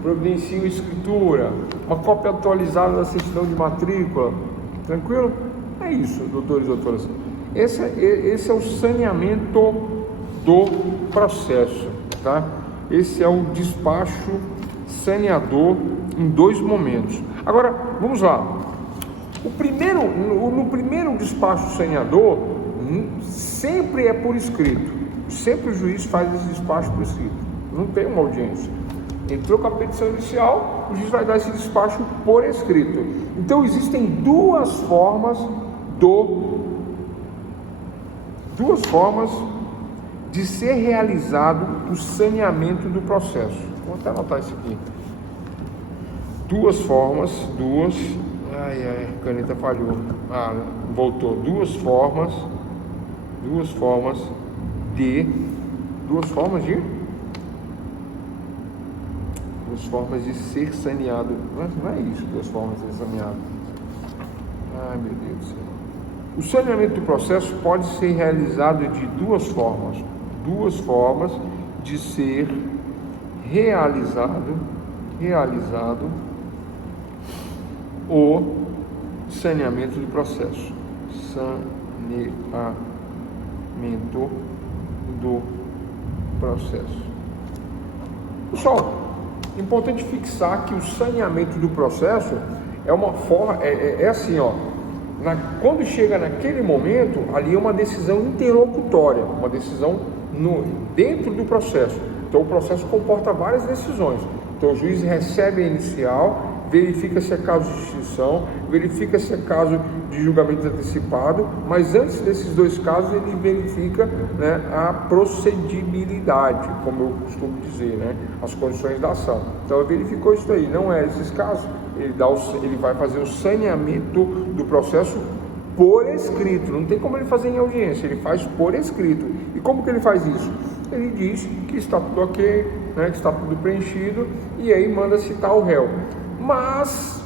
providencie uma escritura, uma cópia atualizada da certidão de matrícula, tranquilo? É isso, doutores e doutoras. Esse é o saneamento do processo, tá? Esse é o despacho saneador em dois momentos. Agora, vamos lá. No primeiro despacho saneador, sempre é por escrito. Sempre o juiz faz esse despacho por escrito. Não tem uma audiência. Entrou com a petição inicial, o juiz vai dar esse despacho por escrito. Então, existem duas formas de ser realizado o saneamento do processo. Vou até anotar isso aqui. Ai, a caneta falhou. Voltou. Duas formas de ser saneado. Não é isso, duas formas de ser saneado. Ai, meu Deus do céu. O saneamento do processo pode ser realizado de duas formas de ser realizado o saneamento do processo. Saneamento do processo. Pessoal, é importante fixar que o saneamento do processo é uma forma, assim, ó. Quando chega naquele momento, ali é uma decisão interlocutória, uma decisão dentro do processo. Então o processo comporta várias decisões. Então o juiz recebe a inicial, verifica se é caso de extinção, verifica se é caso de julgamento antecipado, mas antes desses dois casos ele verifica, né, a procedibilidade, como eu costumo dizer, né, as condições da ação. Então ele verificou isso aí, não é esses casos, ele vai fazer o saneamento do processo por escrito, não tem como ele fazer em audiência, ele faz por escrito. E como que ele faz isso? Ele diz que está tudo ok, né, que está tudo preenchido, e aí manda citar o réu. Mas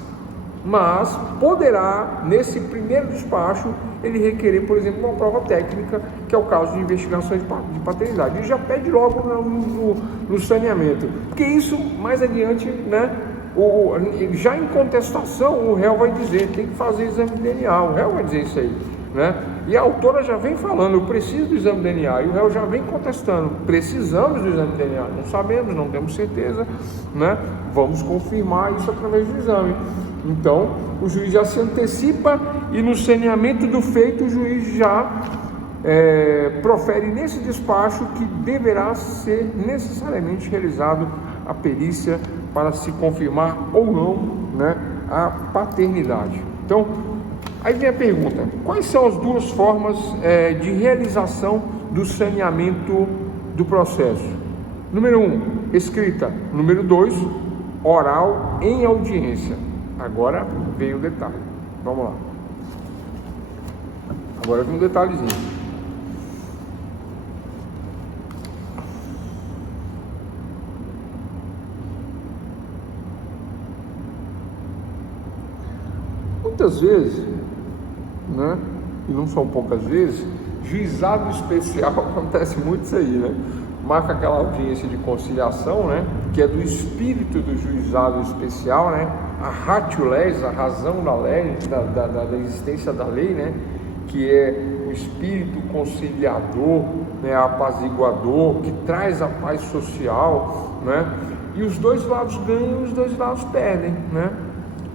poderá, nesse primeiro despacho, ele requerer, por exemplo, uma prova técnica, que é o caso de investigação de paternidade. Ele já pede logo no saneamento, porque isso, mais adiante, né, já em contestação, o réu vai dizer, tem que fazer exame de DNA, o réu vai dizer isso aí, né? E a autora já vem falando, eu preciso do exame de DNA, e o réu já vem contestando, precisamos do exame de DNA, não sabemos, não temos certeza, né? Vamos confirmar isso através do exame. Então, o juiz já se antecipa e no saneamento do feito, o juiz já profere nesse despacho que deverá ser necessariamente realizado a perícia para se confirmar ou não, né, a paternidade. Então, aí vem a pergunta: quais são as duas formas de realização do saneamento do processo? Número 1, escrita. Número 2, oral em audiência. Agora vem o detalhe. Vamos lá. Agora vem um detalhezinho. Muitas vezes, né, e não são poucas vezes, juizado especial, acontece muito isso aí, né? Marca aquela audiência de conciliação, né, que é do espírito do juizado especial, né, a ratio lex, a razão da lei, da existência da lei, né, que é o espírito conciliador, né, apaziguador, que traz a paz social, né, e os dois lados ganham e os dois lados perdem, né?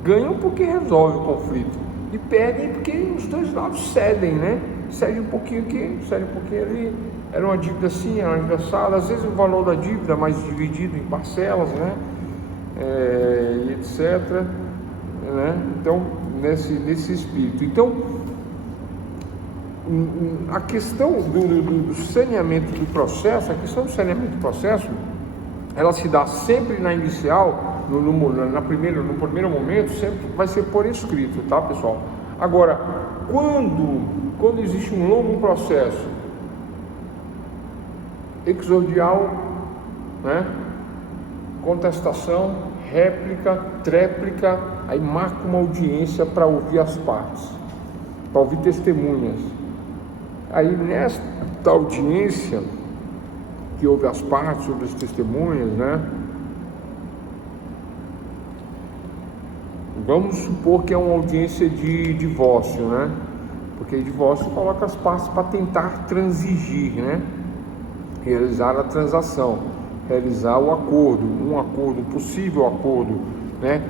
Ganham porque resolve o conflito e perdem porque os dois lados cedem, né? Cede um pouquinho aqui, cede um pouquinho ali. Era uma dívida assim, era uma dívida assada. Às vezes o valor da dívida é mais dividido em parcelas, né? E etc. Né? Então, nesse espírito. Então, a questão do saneamento do processo, ela se dá sempre na inicial. No primeiro momento, sempre vai ser por escrito, tá, pessoal? Agora, quando existe um longo processo exordial, né, contestação, réplica, tréplica, aí marca uma audiência para ouvir as partes, para ouvir testemunhas. Aí nesta audiência que ouve as partes, ouve as testemunhas, né, vamos supor que é uma audiência de divórcio, né? Porque divórcio coloca as partes para tentar transigir, né? Realizar a transação, realizar o acordo, um possível acordo, né?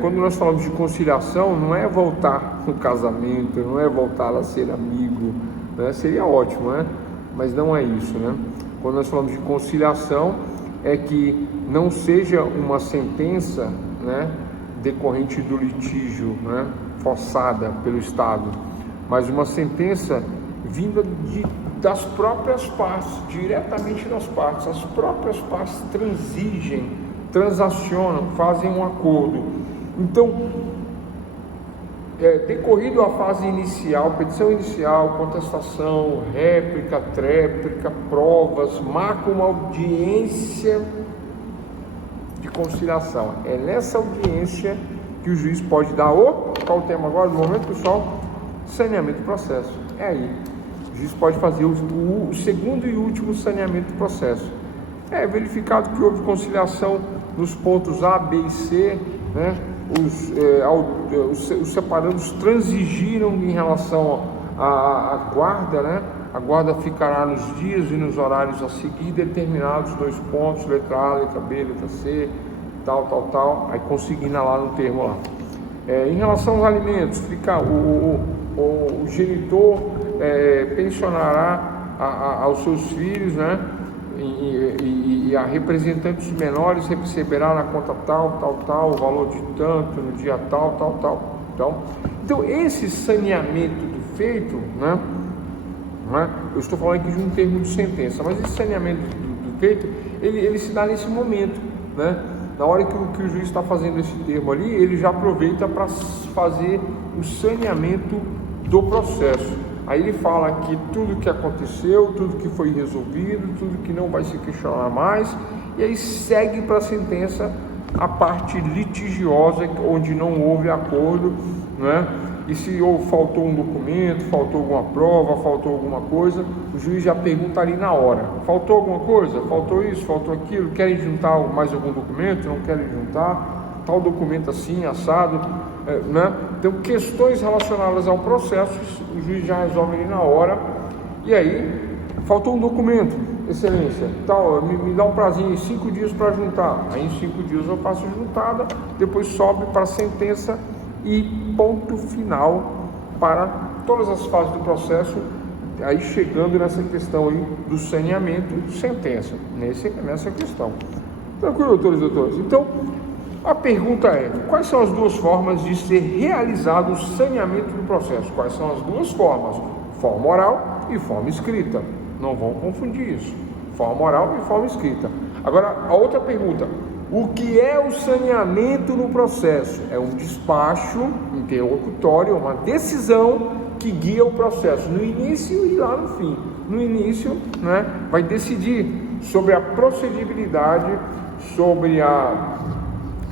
Quando nós falamos de conciliação, não é voltar no casamento, não é voltar a ser amigo, né? Seria ótimo, né? Mas não é isso, né? Quando nós falamos de conciliação, é que não seja uma sentença, né, decorrente do litígio, né, forçada pelo Estado, mas uma sentença vinda das próprias partes, diretamente das partes. As próprias partes transigem, transacionam, fazem um acordo. Então, decorrido a fase inicial, petição inicial, contestação, réplica, tréplica, provas, marca uma audiência de conciliação. É nessa audiência que o juiz pode dar qual o tema agora, no momento, pessoal? Saneamento do processo. É aí. O juiz pode fazer o segundo e último saneamento do processo. É verificado que houve conciliação nos pontos A, B e C, né? Os separandos transigiram em relação à guarda, né? A guarda ficará nos dias e nos horários a seguir determinados, 2 pontos, letra A, letra B, letra C, tal, aí conseguindo lá no termo lá. Em relação aos alimentos, fica o genitor pensionará aos seus filhos, né? E a representantes menores receberá na conta tal, o valor de tanto, no dia tal. Então esse saneamento feito, né? Eu estou falando aqui de um termo de sentença, mas esse saneamento do feito, ele se dá nesse momento, né? Na hora que o juiz está fazendo esse termo ali, ele já aproveita para fazer o saneamento do processo. Aí ele fala que tudo que aconteceu, tudo que foi resolvido, tudo que não vai se questionar mais, e aí segue para a sentença a parte litigiosa, onde não houve acordo, né? E se faltou um documento, faltou alguma prova, faltou alguma coisa, o juiz já pergunta ali na hora: faltou alguma coisa? Faltou isso? Faltou aquilo? Querem juntar mais algum documento? Não querem juntar? Tal documento assim, assado, né? Então, questões relacionadas ao processo, o juiz já resolve ali na hora. E aí, faltou um documento, excelência, me dá um prazinho, 5 dias para juntar. Aí em 5 dias eu faço juntada, depois sobe para a sentença e ponto final para todas as fases do processo, aí chegando nessa questão aí do saneamento, sentença, nessa questão. Tranquilo, doutores e doutores? Então, a pergunta é: quais são as duas formas de ser realizado o saneamento do processo? Quais são as duas formas? Forma oral e forma escrita. Não vão confundir isso. Forma oral e forma escrita. Agora, a outra pergunta: o que é o saneamento no processo? É um despacho interlocutório, uma decisão que guia o processo no início e lá no fim. No início, né, vai decidir sobre a procedibilidade, sobre a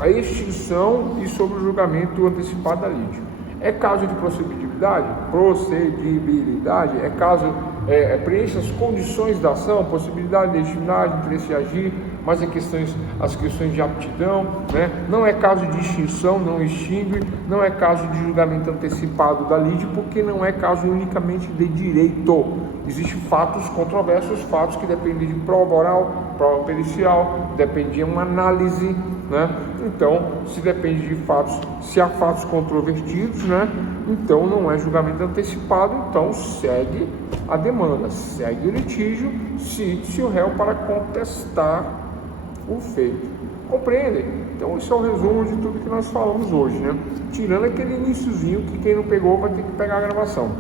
extinção e sobre o julgamento antecipado da lide. É caso de procedibilidade? Procedibilidade é caso, preenche as condições da ação, possibilidade, legitimidade, interesse de agir, mas as questões de aptidão, né? Não é caso de extinção, não extingue, não é caso de julgamento antecipado da lide, porque não é caso unicamente de direito. Existem fatos controversos, fatos que dependem de prova oral, prova pericial, depende de uma análise, né? Então, se depende de fatos, se há fatos controvertidos, né? Então não é julgamento antecipado, então segue a demanda, segue o litígio, se o réu para contestar o feito. Compreendem? Então esse é o resumo de tudo que nós falamos hoje, né? Tirando aquele iniciozinho que quem não pegou vai ter que pegar a gravação,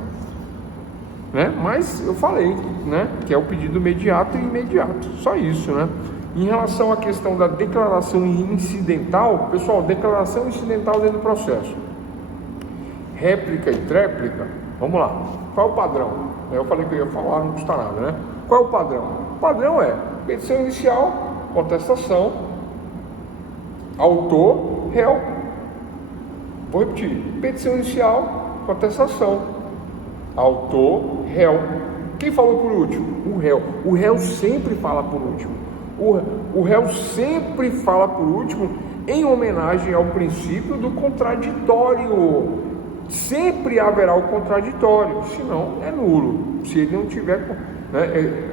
né? Mas eu falei, né, que é o pedido imediato e imediato, só isso, né? Em relação à questão da declaração incidental, pessoal, declaração incidental dentro do processo, réplica e tréplica, vamos lá, qual é o padrão? Eu falei que eu ia falar, não custa nada, né? Qual é o padrão? O padrão é petição inicial, contestação, autor, réu. Vou repetir: petição inicial, contestação, autor, réu. Quem falou por último? O réu. O réu sempre fala por último. O réu sempre fala por último, em homenagem ao princípio do contraditório. Sempre haverá o contraditório, senão é nulo. Se ele não tiver, né,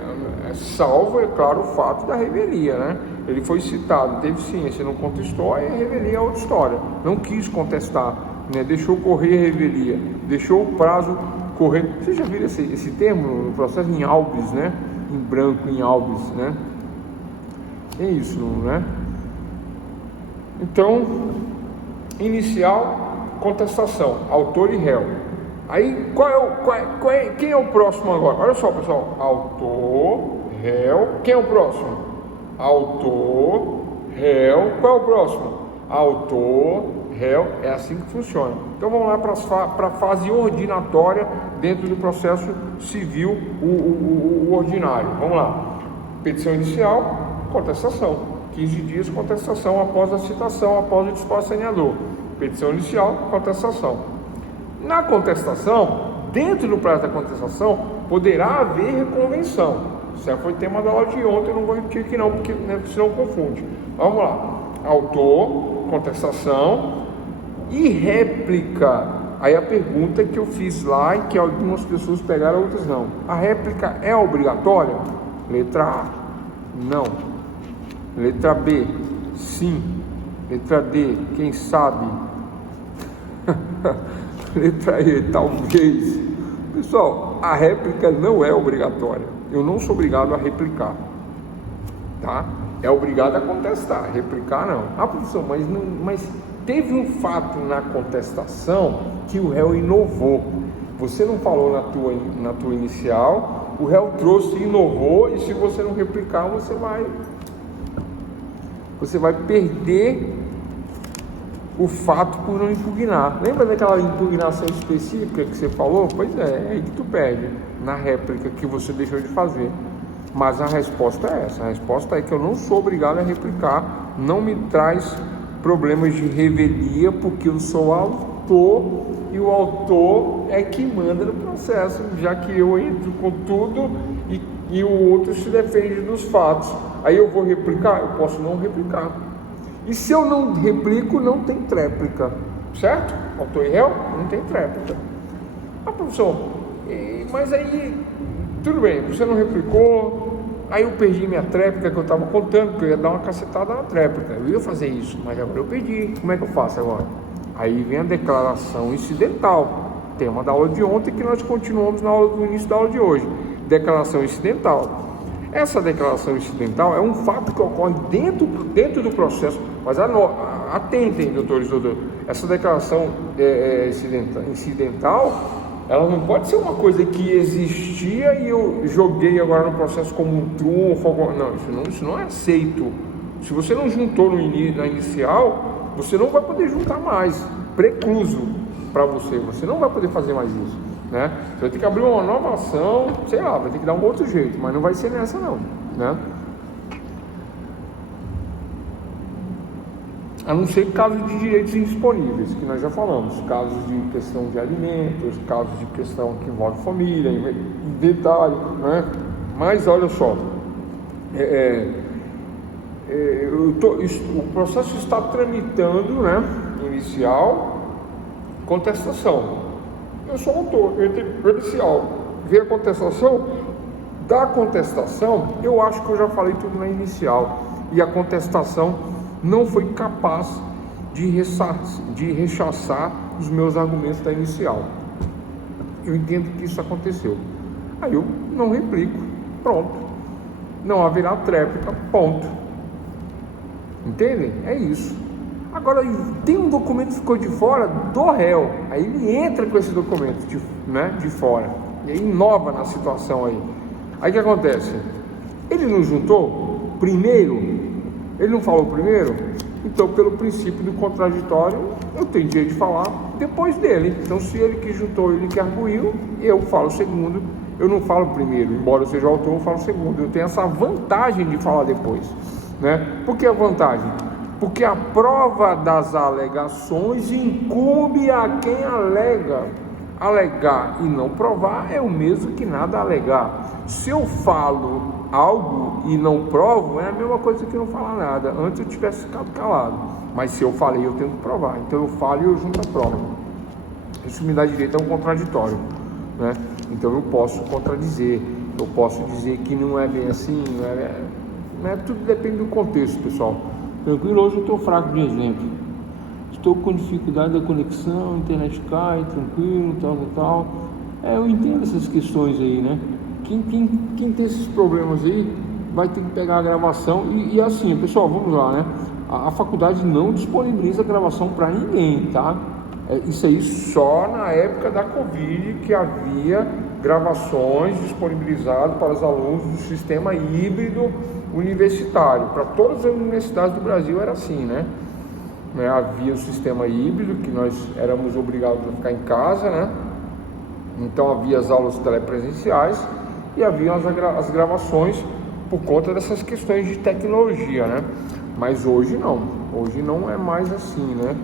salvo, é claro, o fato da revelia, né? Ele foi citado, teve ciência, não contestou, aí a revelia é outra história. Não quis contestar, né? Deixou correr a revelia, deixou o prazo correr. Vocês já viram esse termo no processo em albis, né? Em branco, em albis, né? É isso, né? Então, inicial, contestação, autor e réu. Aí, quem é o próximo agora? Olha só, pessoal: autor, réu. Quem é o próximo? Autor, réu. Qual é o próximo? Autor, réu. É assim que funciona. Então vamos lá para a fase ordinatória dentro do processo civil, o ordinário. Vamos lá: petição inicial, contestação, 15 dias contestação após a citação, após o disposto saneador. Petição inicial, contestação. Na contestação, dentro do prazo da contestação, poderá haver reconvenção. Isso foi tema da aula de ontem, eu não vou repetir aqui não, porque, né, senão confunde. Vamos lá: autor, contestação e réplica. Aí a pergunta que eu fiz lá e que algumas pessoas pegaram, outras não: a réplica é obrigatória? Letra A, não. Letra B, sim. Letra D, quem sabe? Letra E, talvez. Pessoal, a réplica não é obrigatória. eu não sou obrigado a replicar, tá? É obrigado a contestar, replicar não. Ah, professor, mas teve um fato na contestação que o réu inovou. Você não falou na tua inicial, o réu trouxe e inovou, e se você não replicar, você vai perder o fato por não impugnar. Lembra daquela impugnação específica que você falou? Pois é aí que tu perde, na réplica que você deixou de fazer. Mas a resposta é essa, a resposta é que eu não sou obrigado a replicar, não me traz problemas de revelia, porque eu sou autor, e o autor é que manda no processo, já que eu entro com tudo e o outro se defende dos fatos. Aí eu vou replicar? Eu posso não replicar. E se eu não replico, não tem tréplica, certo? Autor e réu, não tem tréplica. Ah, professor, mas aí, tudo bem, você não replicou, aí eu perdi minha tréplica que eu estava contando, porque eu ia dar uma cacetada na tréplica, eu ia fazer isso, mas agora eu perdi, como é que eu faço agora? Aí vem a declaração incidental, tema da aula de ontem, que nós continuamos no início da aula de hoje, declaração incidental. Essa declaração incidental é um fato que ocorre dentro do processo, mas atentem, doutores, essa declaração incidental, ela não pode ser uma coisa que existia e eu joguei agora no processo como um trunfo, não, isso não é aceito. Se você não juntou na inicial, você não vai poder juntar mais, precluso para você não vai poder fazer mais isso, né? Você vai ter que abrir uma nova ação, sei lá, vai ter que dar um outro jeito, mas não vai ser nessa não, né? A não ser casos de direitos indisponíveis, que nós já falamos, casos de questão de alimentos, casos de questão que envolve família, inventário, né? Mas olha só, o processo está tramitando, né? Inicial, contestação. Eu sou autor, eu entrei inicial, veio a contestação. Da contestação, eu acho que eu já falei tudo na inicial, e a contestação não foi capaz de rechaçar os meus argumentos da inicial. Eu entendo que isso aconteceu. Aí eu não replico, pronto. Não haverá tréplica, ponto. Entendem? É isso. Agora, tem um documento que ficou de fora do réu, aí ele entra com esse documento de fora, e aí inova na situação aí. Aí o que acontece? Ele não juntou primeiro? Ele não falou primeiro? Então, pelo princípio do contraditório, eu tenho direito de falar depois dele. Então, se ele que juntou, ele que arguiu, eu falo segundo, eu não falo primeiro. Embora eu seja autor, eu falo segundo. Eu tenho essa vantagem de falar depois, né? Por que a vantagem? Porque a prova das alegações incumbe a quem alega. Alegar e não provar é o mesmo que nada alegar. Se eu falo algo e não provo, é a mesma coisa que não falar nada. Antes eu tivesse ficado calado, mas se eu falei, eu tenho que provar. Então eu falo e eu junto a prova. Isso me dá direito a um contraditório, né? Então eu posso contradizer, eu posso dizer que não é bem assim, tudo depende do contexto, pessoal. Tranquilo, hoje eu estou fraco de exemplo. Estou com dificuldade da conexão, a internet cai, tranquilo, tal. Eu entendo essas questões aí, né? Quem tem esses problemas aí vai ter que pegar a gravação e assim, pessoal, vamos lá, né? A faculdade não disponibiliza gravação para ninguém, tá? Isso aí só na época da Covid que havia gravações disponibilizadas para os alunos do sistema híbrido universitário. Para todas as universidades do Brasil era assim, né? Havia o sistema híbrido, que nós éramos obrigados a ficar em casa, né? Então havia as aulas telepresenciais e havia as gravações por conta dessas questões de tecnologia, né? Mas hoje não é mais assim, né?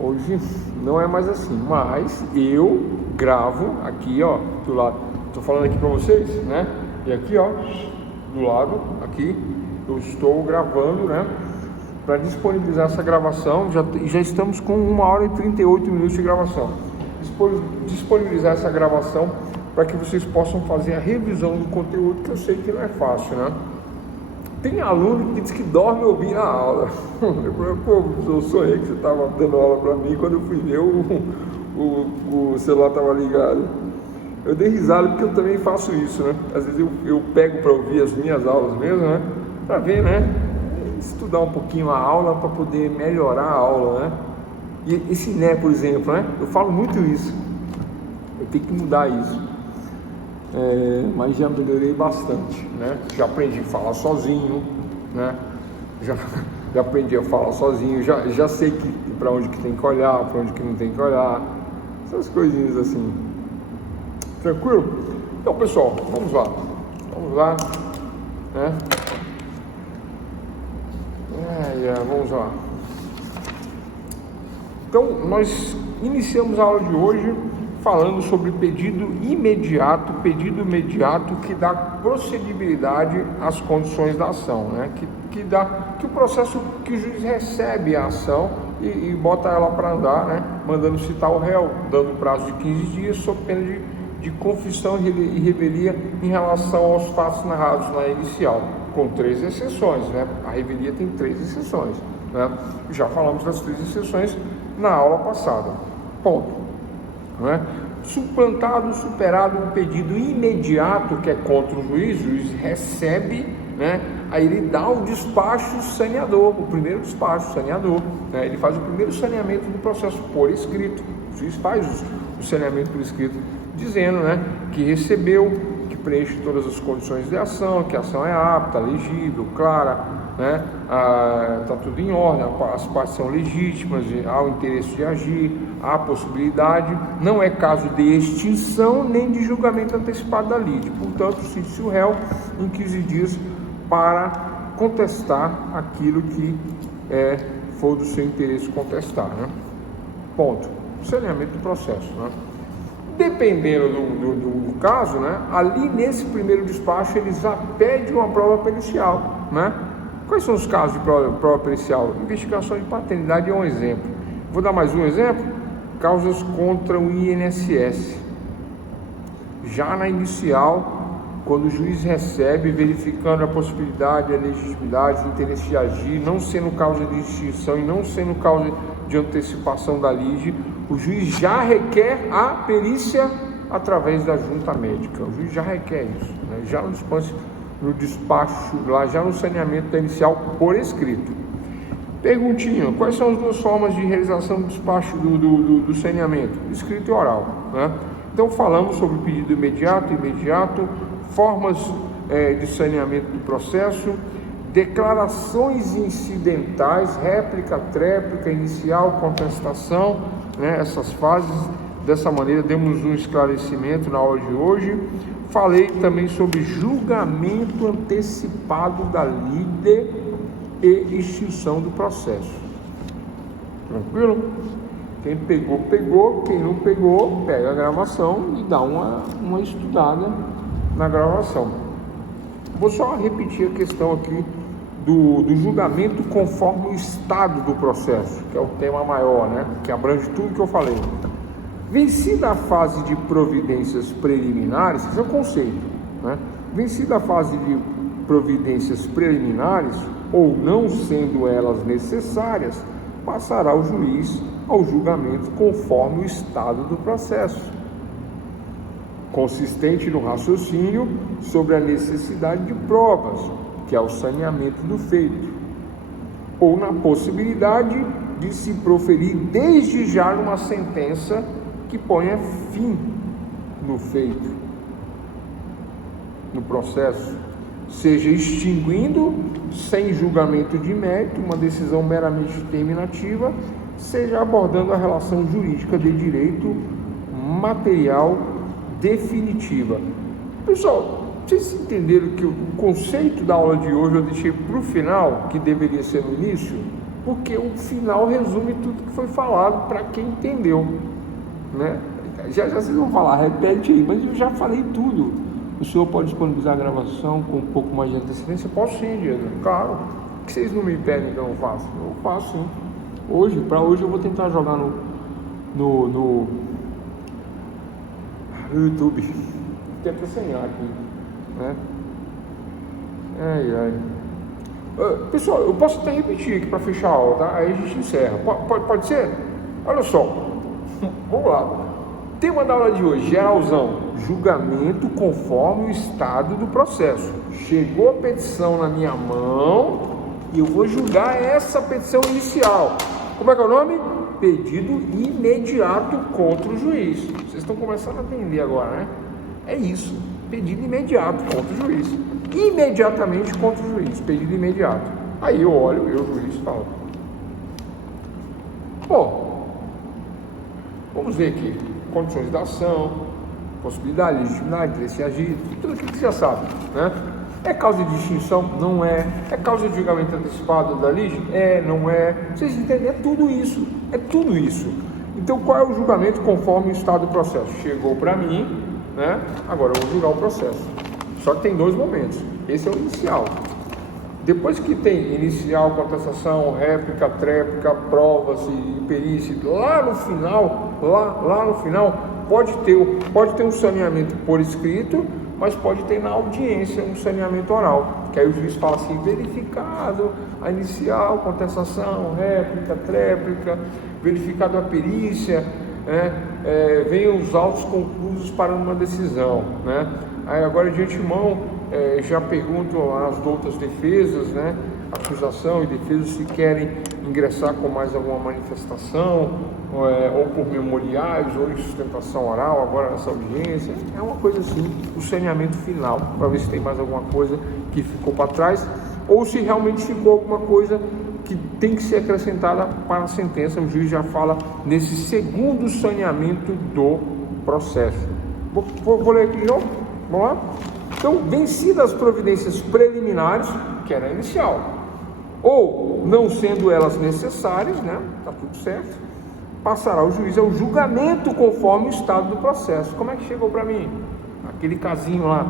Hoje não é mais assim, mas eu gravo aqui, ó, do lado, tô falando aqui para vocês, né? E aqui, ó, do lado, aqui, eu estou gravando, né? Para disponibilizar essa gravação, já estamos com 1h e 38 minutos de gravação. Disponibilizar essa gravação para que vocês possam fazer a revisão do conteúdo, que eu sei que não é fácil, né? Tem aluno que diz que dorme ouvindo a aula. Eu falei, pô, eu sonhei que você estava dando aula para mim, quando eu fui ver o celular estava ligado. Eu dei risada porque eu também faço isso, né? Às vezes eu pego para ouvir as minhas aulas mesmo, né? Para ver, né? Estudar um pouquinho a aula para poder melhorar a aula, né? E esse né, por exemplo, né? Eu falo muito isso. Eu tenho que mudar isso. Mas já melhorei bastante, né? Já aprendi a falar sozinho, né? Já aprendi a falar sozinho, já sei para onde que tem que olhar, para onde que não tem que olhar. Essas coisinhas assim. Tranquilo? Então, pessoal, vamos lá, né? Vamos lá. Então, nós iniciamos a aula de hoje falando sobre pedido imediato que dá procedibilidade às condições da ação, né? Que o processo, que o juiz recebe a ação e bota ela para andar, né? Mandando citar o réu, dando prazo de 15 dias, sob pena de confissão e revelia em relação aos fatos narrados na inicial, com 3 exceções, né? A revelia tem 3 exceções, né? Já falamos das 3 exceções na aula passada. Ponto. Né? Suplantado, superado um pedido imediato que é contra o juiz recebe, né? Aí ele dá o despacho saneador, o primeiro despacho saneador, né? Ele faz o primeiro saneamento do processo por escrito. O juiz faz o saneamento por escrito, dizendo, né, que recebeu, que preenche todas as condições de ação, que a ação é apta, legível, clara, né? Está tudo em ordem, as partes são legítimas, há o interesse de agir, há a possibilidade, não é caso de extinção nem de julgamento antecipado da lide. Portanto, cite-se o réu em 15 dias para contestar aquilo que for do seu interesse contestar, né? Ponto. Saneamento do processo, né? Dependendo do caso, né, ali nesse primeiro despacho ele já pede uma prova pericial, né? Quais são os casos de prova pericial? Investigação de paternidade é um exemplo. Vou dar mais um exemplo. Causas contra o INSS. Já na inicial, quando o juiz recebe, verificando a possibilidade, a legitimidade, o interesse de agir, não sendo causa de extinção e não sendo causa de antecipação da lide, o juiz já requer a perícia através da junta médica. O juiz já requer isso, né? Já no despacho, lá já no saneamento da inicial por escrito. Perguntinha: quais são as 2 formas de realização do despacho do saneamento? Escrito e oral, né? Então falamos sobre pedido imediato, formas de saneamento do processo, declarações incidentais, réplica, tréplica, inicial, contestação, né? Essas fases. Dessa maneira demos um esclarecimento na aula de hoje. Falei também sobre julgamento antecipado da lide e extinção do processo. Tranquilo? Quem pegou, quem não pegou, pega a gravação e dá uma estudada na gravação. Vou só repetir a questão aqui do julgamento conforme o estado do processo, que é o tema maior, né? Que abrange tudo que eu falei. Vencida a fase de providências preliminares, esse é o conceito, né? Vencida a fase de providências preliminares, ou não sendo elas necessárias, passará o juiz ao julgamento conforme o estado do processo, consistente no raciocínio sobre a necessidade de provas, que é o saneamento do feito, ou na possibilidade de se proferir desde já uma sentença que ponha fim no feito, no processo, seja extinguindo, sem julgamento de mérito, uma decisão meramente terminativa, seja abordando a relação jurídica de direito material definitiva. Pessoal, vocês entenderam que o conceito da aula de hoje eu deixei para o final, que deveria ser no início, porque o final resume tudo que foi falado para quem entendeu, né? Já vocês vão falar, repete aí, mas eu já falei tudo. O senhor pode disponibilizar a gravação com um pouco mais de antecedência? Posso sim, Diego, claro. Por que vocês não me pedem que eu não faço? Eu faço sim. Para hoje eu vou tentar jogar no YouTube. Tem até senhar aqui, né? Pessoal, eu posso até repetir aqui para fechar a aula, tá? Aí a gente encerra. Pode ser? Olha só, vamos lá. tema da aula de hoje, geralzão, julgamento conforme o estado do processo. Chegou a petição na minha mão e eu vou julgar essa petição inicial. Como é que é o nome? Pedido imediato contra o juiz. Vocês estão começando a entender agora, né? É isso, pedido imediato contra o juiz. Imediatamente contra o juiz, pedido imediato. Aí eu olho, o juiz, falo: bom, vamos ver aqui, condições da ação, possibilidade, legitimidade, direito de agir, tudo aquilo que você já sabe, né? É causa de extinção? Não é. É causa de julgamento antecipado da lide? É, não é. Vocês entendem? É tudo isso. É tudo isso. Então, qual é o julgamento conforme o estado do processo? Chegou para mim, né? Agora eu vou julgar o processo. Só que tem dois momentos. Esse é o inicial. Depois que tem inicial, contestação, réplica, tréplica, provas e perícia, lá no final, pode ter um saneamento por escrito, mas pode ter na audiência um saneamento oral, que aí o juiz fala assim: verificado a inicial, contestação, réplica, tréplica, verificado a perícia, né? Venham os autos conclusos para uma decisão, né? Aí agora de antemão já pergunto às doutas defesas, né? Acusação e defesa, se querem ingressar com mais alguma manifestação, ou por memoriais, ou em sustentação oral, agora nessa audiência. É uma coisa assim, o saneamento final, para ver se tem mais alguma coisa que ficou para trás, ou se realmente ficou alguma coisa que tem que ser acrescentada para a sentença. O juiz já fala nesse segundo saneamento do processo. Vou ler aqui de novo, vamos lá? Então, vencidas as providências preliminares, que era a inicial, ou não sendo elas necessárias, né? Tá tudo certo, passará o juiz ao julgamento conforme o estado do processo. Como é que chegou para mim? Aquele casinho lá,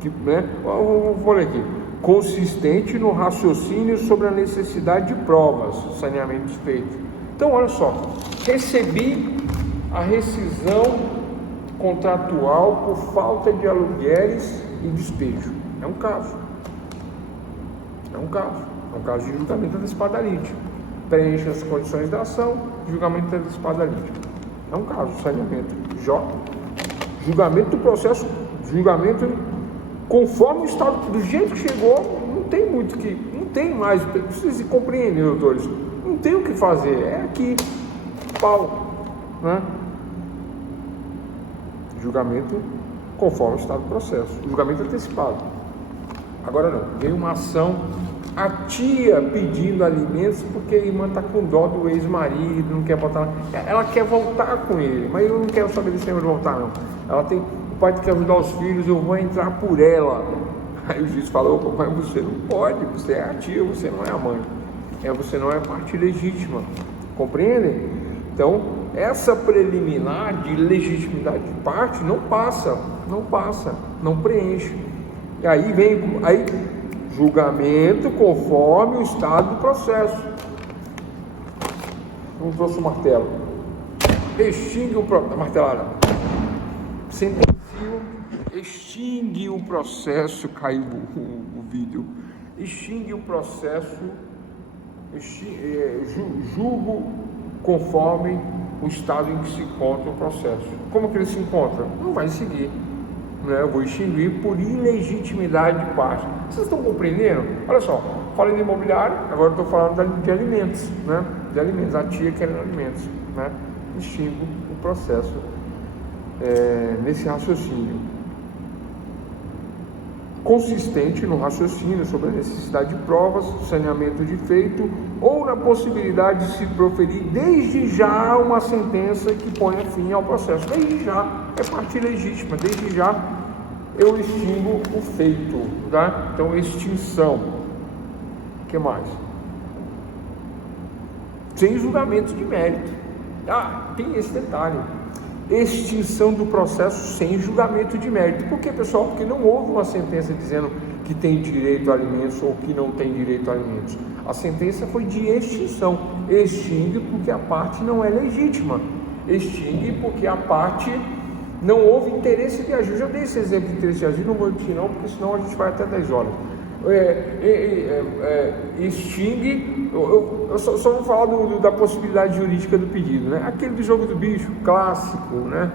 que, né? Vou ler aqui. Consistente no raciocínio sobre a necessidade de provas, saneamento feito. Então, olha só, recebi a rescisão contratual por falta de aluguéis e despejo. É um caso de julgamento antecipado da lide. Preenche as condições da ação, julgamento antecipado da lide. É um caso, saneamento. Julgamento do processo, julgamento conforme o estado, do jeito que chegou. Não tem muito que, não tem mais, vocês compreendem, doutores, não tem o que fazer, é aqui, pau, né? Julgamento conforme o estado do processo, julgamento antecipado. Agora não, veio uma ação, a tia pedindo alimentos porque a irmã está com dó do ex-marido, não quer voltar, ela quer voltar com ele, mas eu não quero saber desse negócio de voltar não. Ela tem, o pai quer ajudar os filhos, eu vou entrar por ela. Aí o juiz falou: mas você não pode, você é a tia, você não é a mãe, você não é parte legítima, compreendem? Então, essa preliminar de legitimidade de parte não passa, não preenche. E aí vem julgamento conforme o estado do processo. Não trouxe o martelo. Extingue a martelada. Sentencio, extingue o processo. Caiu o vídeo. Extingue o processo. Julgo conforme o estado em que se encontra o processo. Como que ele se encontra? Não vai seguir, né? Eu vou extinguir por ilegitimidade de parte. Vocês estão compreendendo? Olha só, falei de imobiliário, agora estou falando de alimentos, né? De alimentos, a tia querendo alimentos, né? Extingo o processo nesse raciocínio. Consistente no raciocínio sobre a necessidade de provas, saneamento de feito, ou na possibilidade de se proferir desde já uma sentença que ponha fim ao processo. Desde já, é parte legítima, desde já eu extingo o feito, tá? Então, extinção. O que mais? Sem julgamento de mérito. Tem esse detalhe. Extinção do processo sem julgamento de mérito. Por quê, pessoal? Porque não houve uma sentença dizendo que tem direito a alimentos ou que não tem direito a alimentos. A sentença foi de extinção. Extingue porque a parte não é legítima. Extingue porque a parte não houve interesse de agir. Eu já dei esse exemplo de interesse de agir, não vou repetir não, porque senão a gente vai até 10 horas. Extingue, eu só vou falar da possibilidade jurídica do pedido, né? Aquele do jogo do bicho, clássico, né?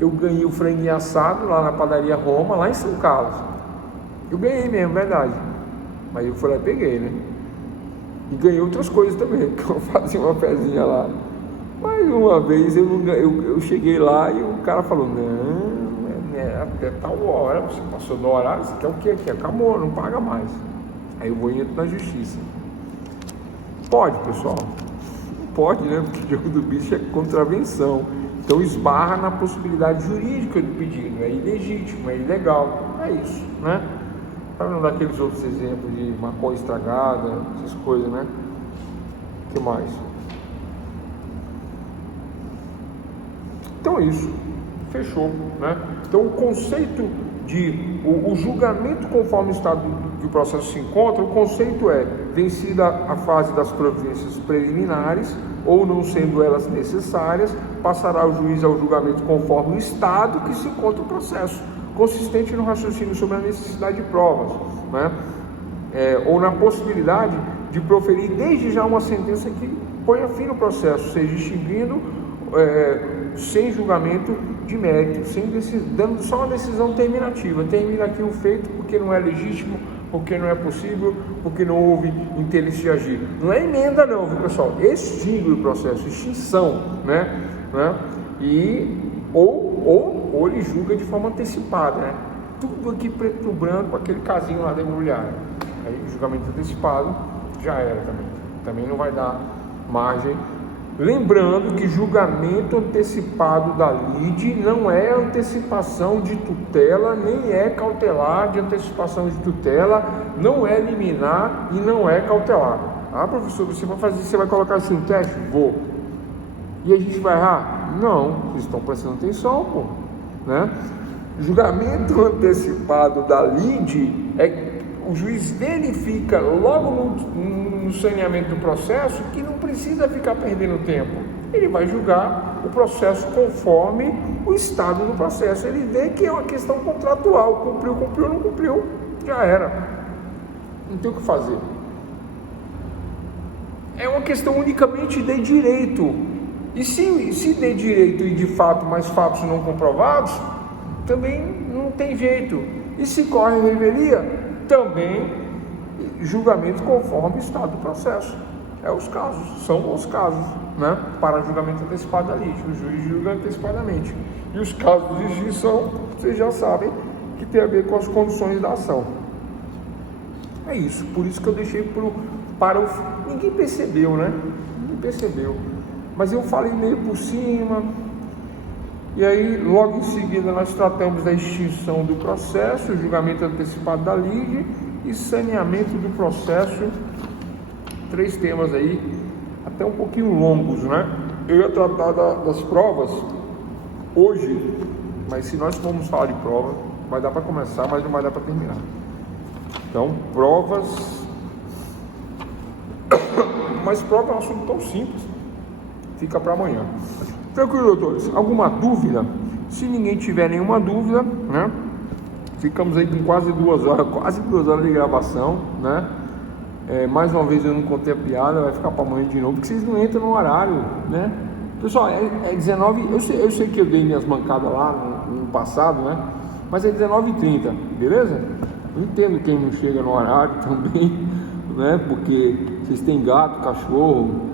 eu ganhei o franguinho assado lá na padaria Roma, lá em São Carlos. Eu ganhei mesmo, verdade. Mas eu fui lá e peguei, né? E ganhei outras coisas também, porque eu fazia uma pezinha lá. Mas uma vez eu cheguei lá e o cara falou, não, é tal hora, você passou do horário, você quer o quê aqui? Acabou, não paga mais. Aí eu vou e entro na justiça. Pode, pessoal? Não pode, né? Porque o jogo do bicho é contravenção. Então esbarra na possibilidade jurídica do pedido. É ilegítimo, é ilegal. É isso, né? Para não dar aqueles outros exemplos de maconha estragada, essas coisas, né? O que mais? Então é isso. Fechou, né? Então o conceito de o julgamento conforme o estado do processo se encontra, o conceito é vencida a fase das providências preliminares ou não sendo elas necessárias, passará o juiz ao julgamento conforme o estado que se encontra o processo, consistente no raciocínio sobre a necessidade de provas, né? Ou na possibilidade de proferir desde já uma sentença que ponha fim no processo, seja extinguindo sem julgamento de mérito, dando só uma decisão terminativa. Termina aqui o feito porque não é legítimo, porque não é possível, porque não houve interesse de agir. Não é emenda não, viu, pessoal? Extingue o processo, extinção, né? Ou ele julga de forma antecipada, né? Tudo aqui preto no branco, aquele casinho lá da imobiliária. Aí o julgamento antecipado já era também. Também não vai dar margem. Lembrando que julgamento antecipado da lide não é antecipação de tutela, nem é cautelar de antecipação de tutela, não é liminar e não é cautelar. Ah, professor, você vai colocar isso no teste? Vou. E a gente vai errar? Não, vocês estão prestando atenção, pô, né? Julgamento antecipado da lide o juiz verifica logo no saneamento do processo que não precisa ficar perdendo tempo. Ele vai julgar o processo conforme o estado do processo. Ele vê que é uma questão contratual. Cumpriu, não cumpriu, já era. Não tem o que fazer. É uma questão unicamente de direito. E se de direito e de fato, mas fatos não comprovados, também não tem jeito. E se corre revelia, também julgamento conforme o estado do processo. São os casos, né? Para julgamento antecipado da lide, o juiz julga antecipadamente. E os casos de extinção, vocês já sabem que tem a ver com as condições da ação. É isso, por isso que eu deixei para o... Ninguém percebeu, né? Ninguém percebeu. Mas eu falei meio por cima. E aí, logo em seguida, nós tratamos da extinção do processo, julgamento antecipado da lide e saneamento do processo. 3 temas aí, até um pouquinho longos, né? Eu ia tratar das provas hoje, mas se nós formos falar de prova, vai dar para começar, mas não vai dar para terminar. Então, provas... Mas prova é um assunto tão simples, fica para amanhã. Tranquilo, doutores? Alguma dúvida? Se ninguém tiver nenhuma dúvida, né? Ficamos aí com quase 2 horas de gravação, né? Mais uma vez eu não contei a piada, vai ficar para amanhã de novo, porque vocês não entram no horário, né? Pessoal, é 19, eu sei que eu dei minhas mancadas lá no passado, né? Mas é 19h30, beleza? Eu entendo quem não chega no horário também, né? Porque vocês têm gato, cachorro,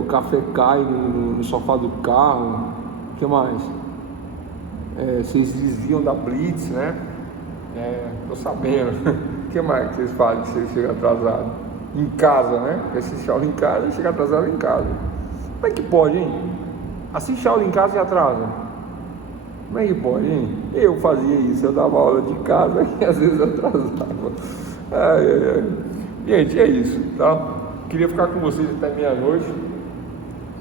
o café cai no sofá do carro, o que mais? Vocês desviam da blitz, né? Tô sabendo. O que mais que vocês fazem se vocês chegam atrasados? Em casa, né? Assiste aula em casa e chega atrasado em casa. Como é que pode, hein? Assiste aula em casa e atrasa. Como é que pode, hein? Eu fazia isso, eu dava aula de casa e às vezes atrasava. Gente, é isso, tá? Queria ficar com vocês até meia-noite,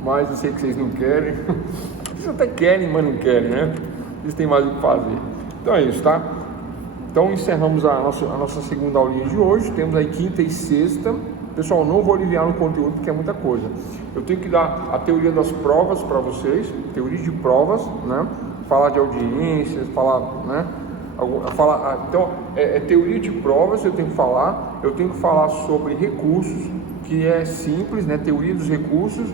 mas eu sei que vocês não querem. Vocês até querem, mas não querem, né? Vocês têm mais o que fazer. Então é isso, tá? Então encerramos a nossa segunda aulinha de hoje. Temos aí quinta e sexta. Pessoal, não vou aliviar no conteúdo porque é muita coisa. Eu tenho que dar a teoria das provas para vocês, teoria de provas, né? Falar de audiências, falar, né? Então, teoria de provas eu tenho que falar. Eu tenho que falar sobre recursos, que é simples, né? Teoria dos recursos.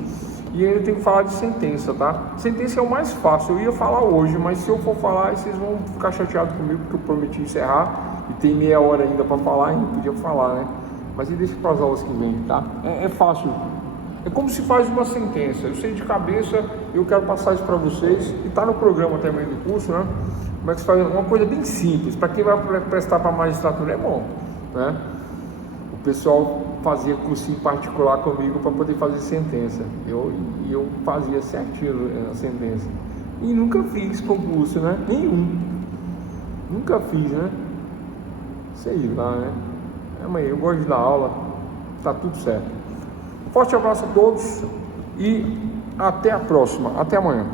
E ainda tem que falar de sentença, tá? Sentença é o mais fácil, eu ia falar hoje, mas se eu for falar, vocês vão ficar chateados comigo, porque eu prometi encerrar, e tem meia hora ainda para falar, e não podia falar, né? Mas deixa para as aulas que vem, tá? É fácil. É como se faz uma sentença. Eu sei de cabeça, eu quero passar isso para vocês, e tá no programa também do curso, né? Como é que se faz uma coisa bem simples, para quem vai prestar para magistratura é bom, né? O pessoal fazia cursinho particular comigo para poder fazer sentença. Eu fazia certinho a sentença. E nunca fiz concurso, né? Nenhum. Nunca fiz, né? Sei lá, né? Amanhã eu gosto de dar aula. Tá tudo certo. Forte abraço a todos e até a próxima. Até amanhã.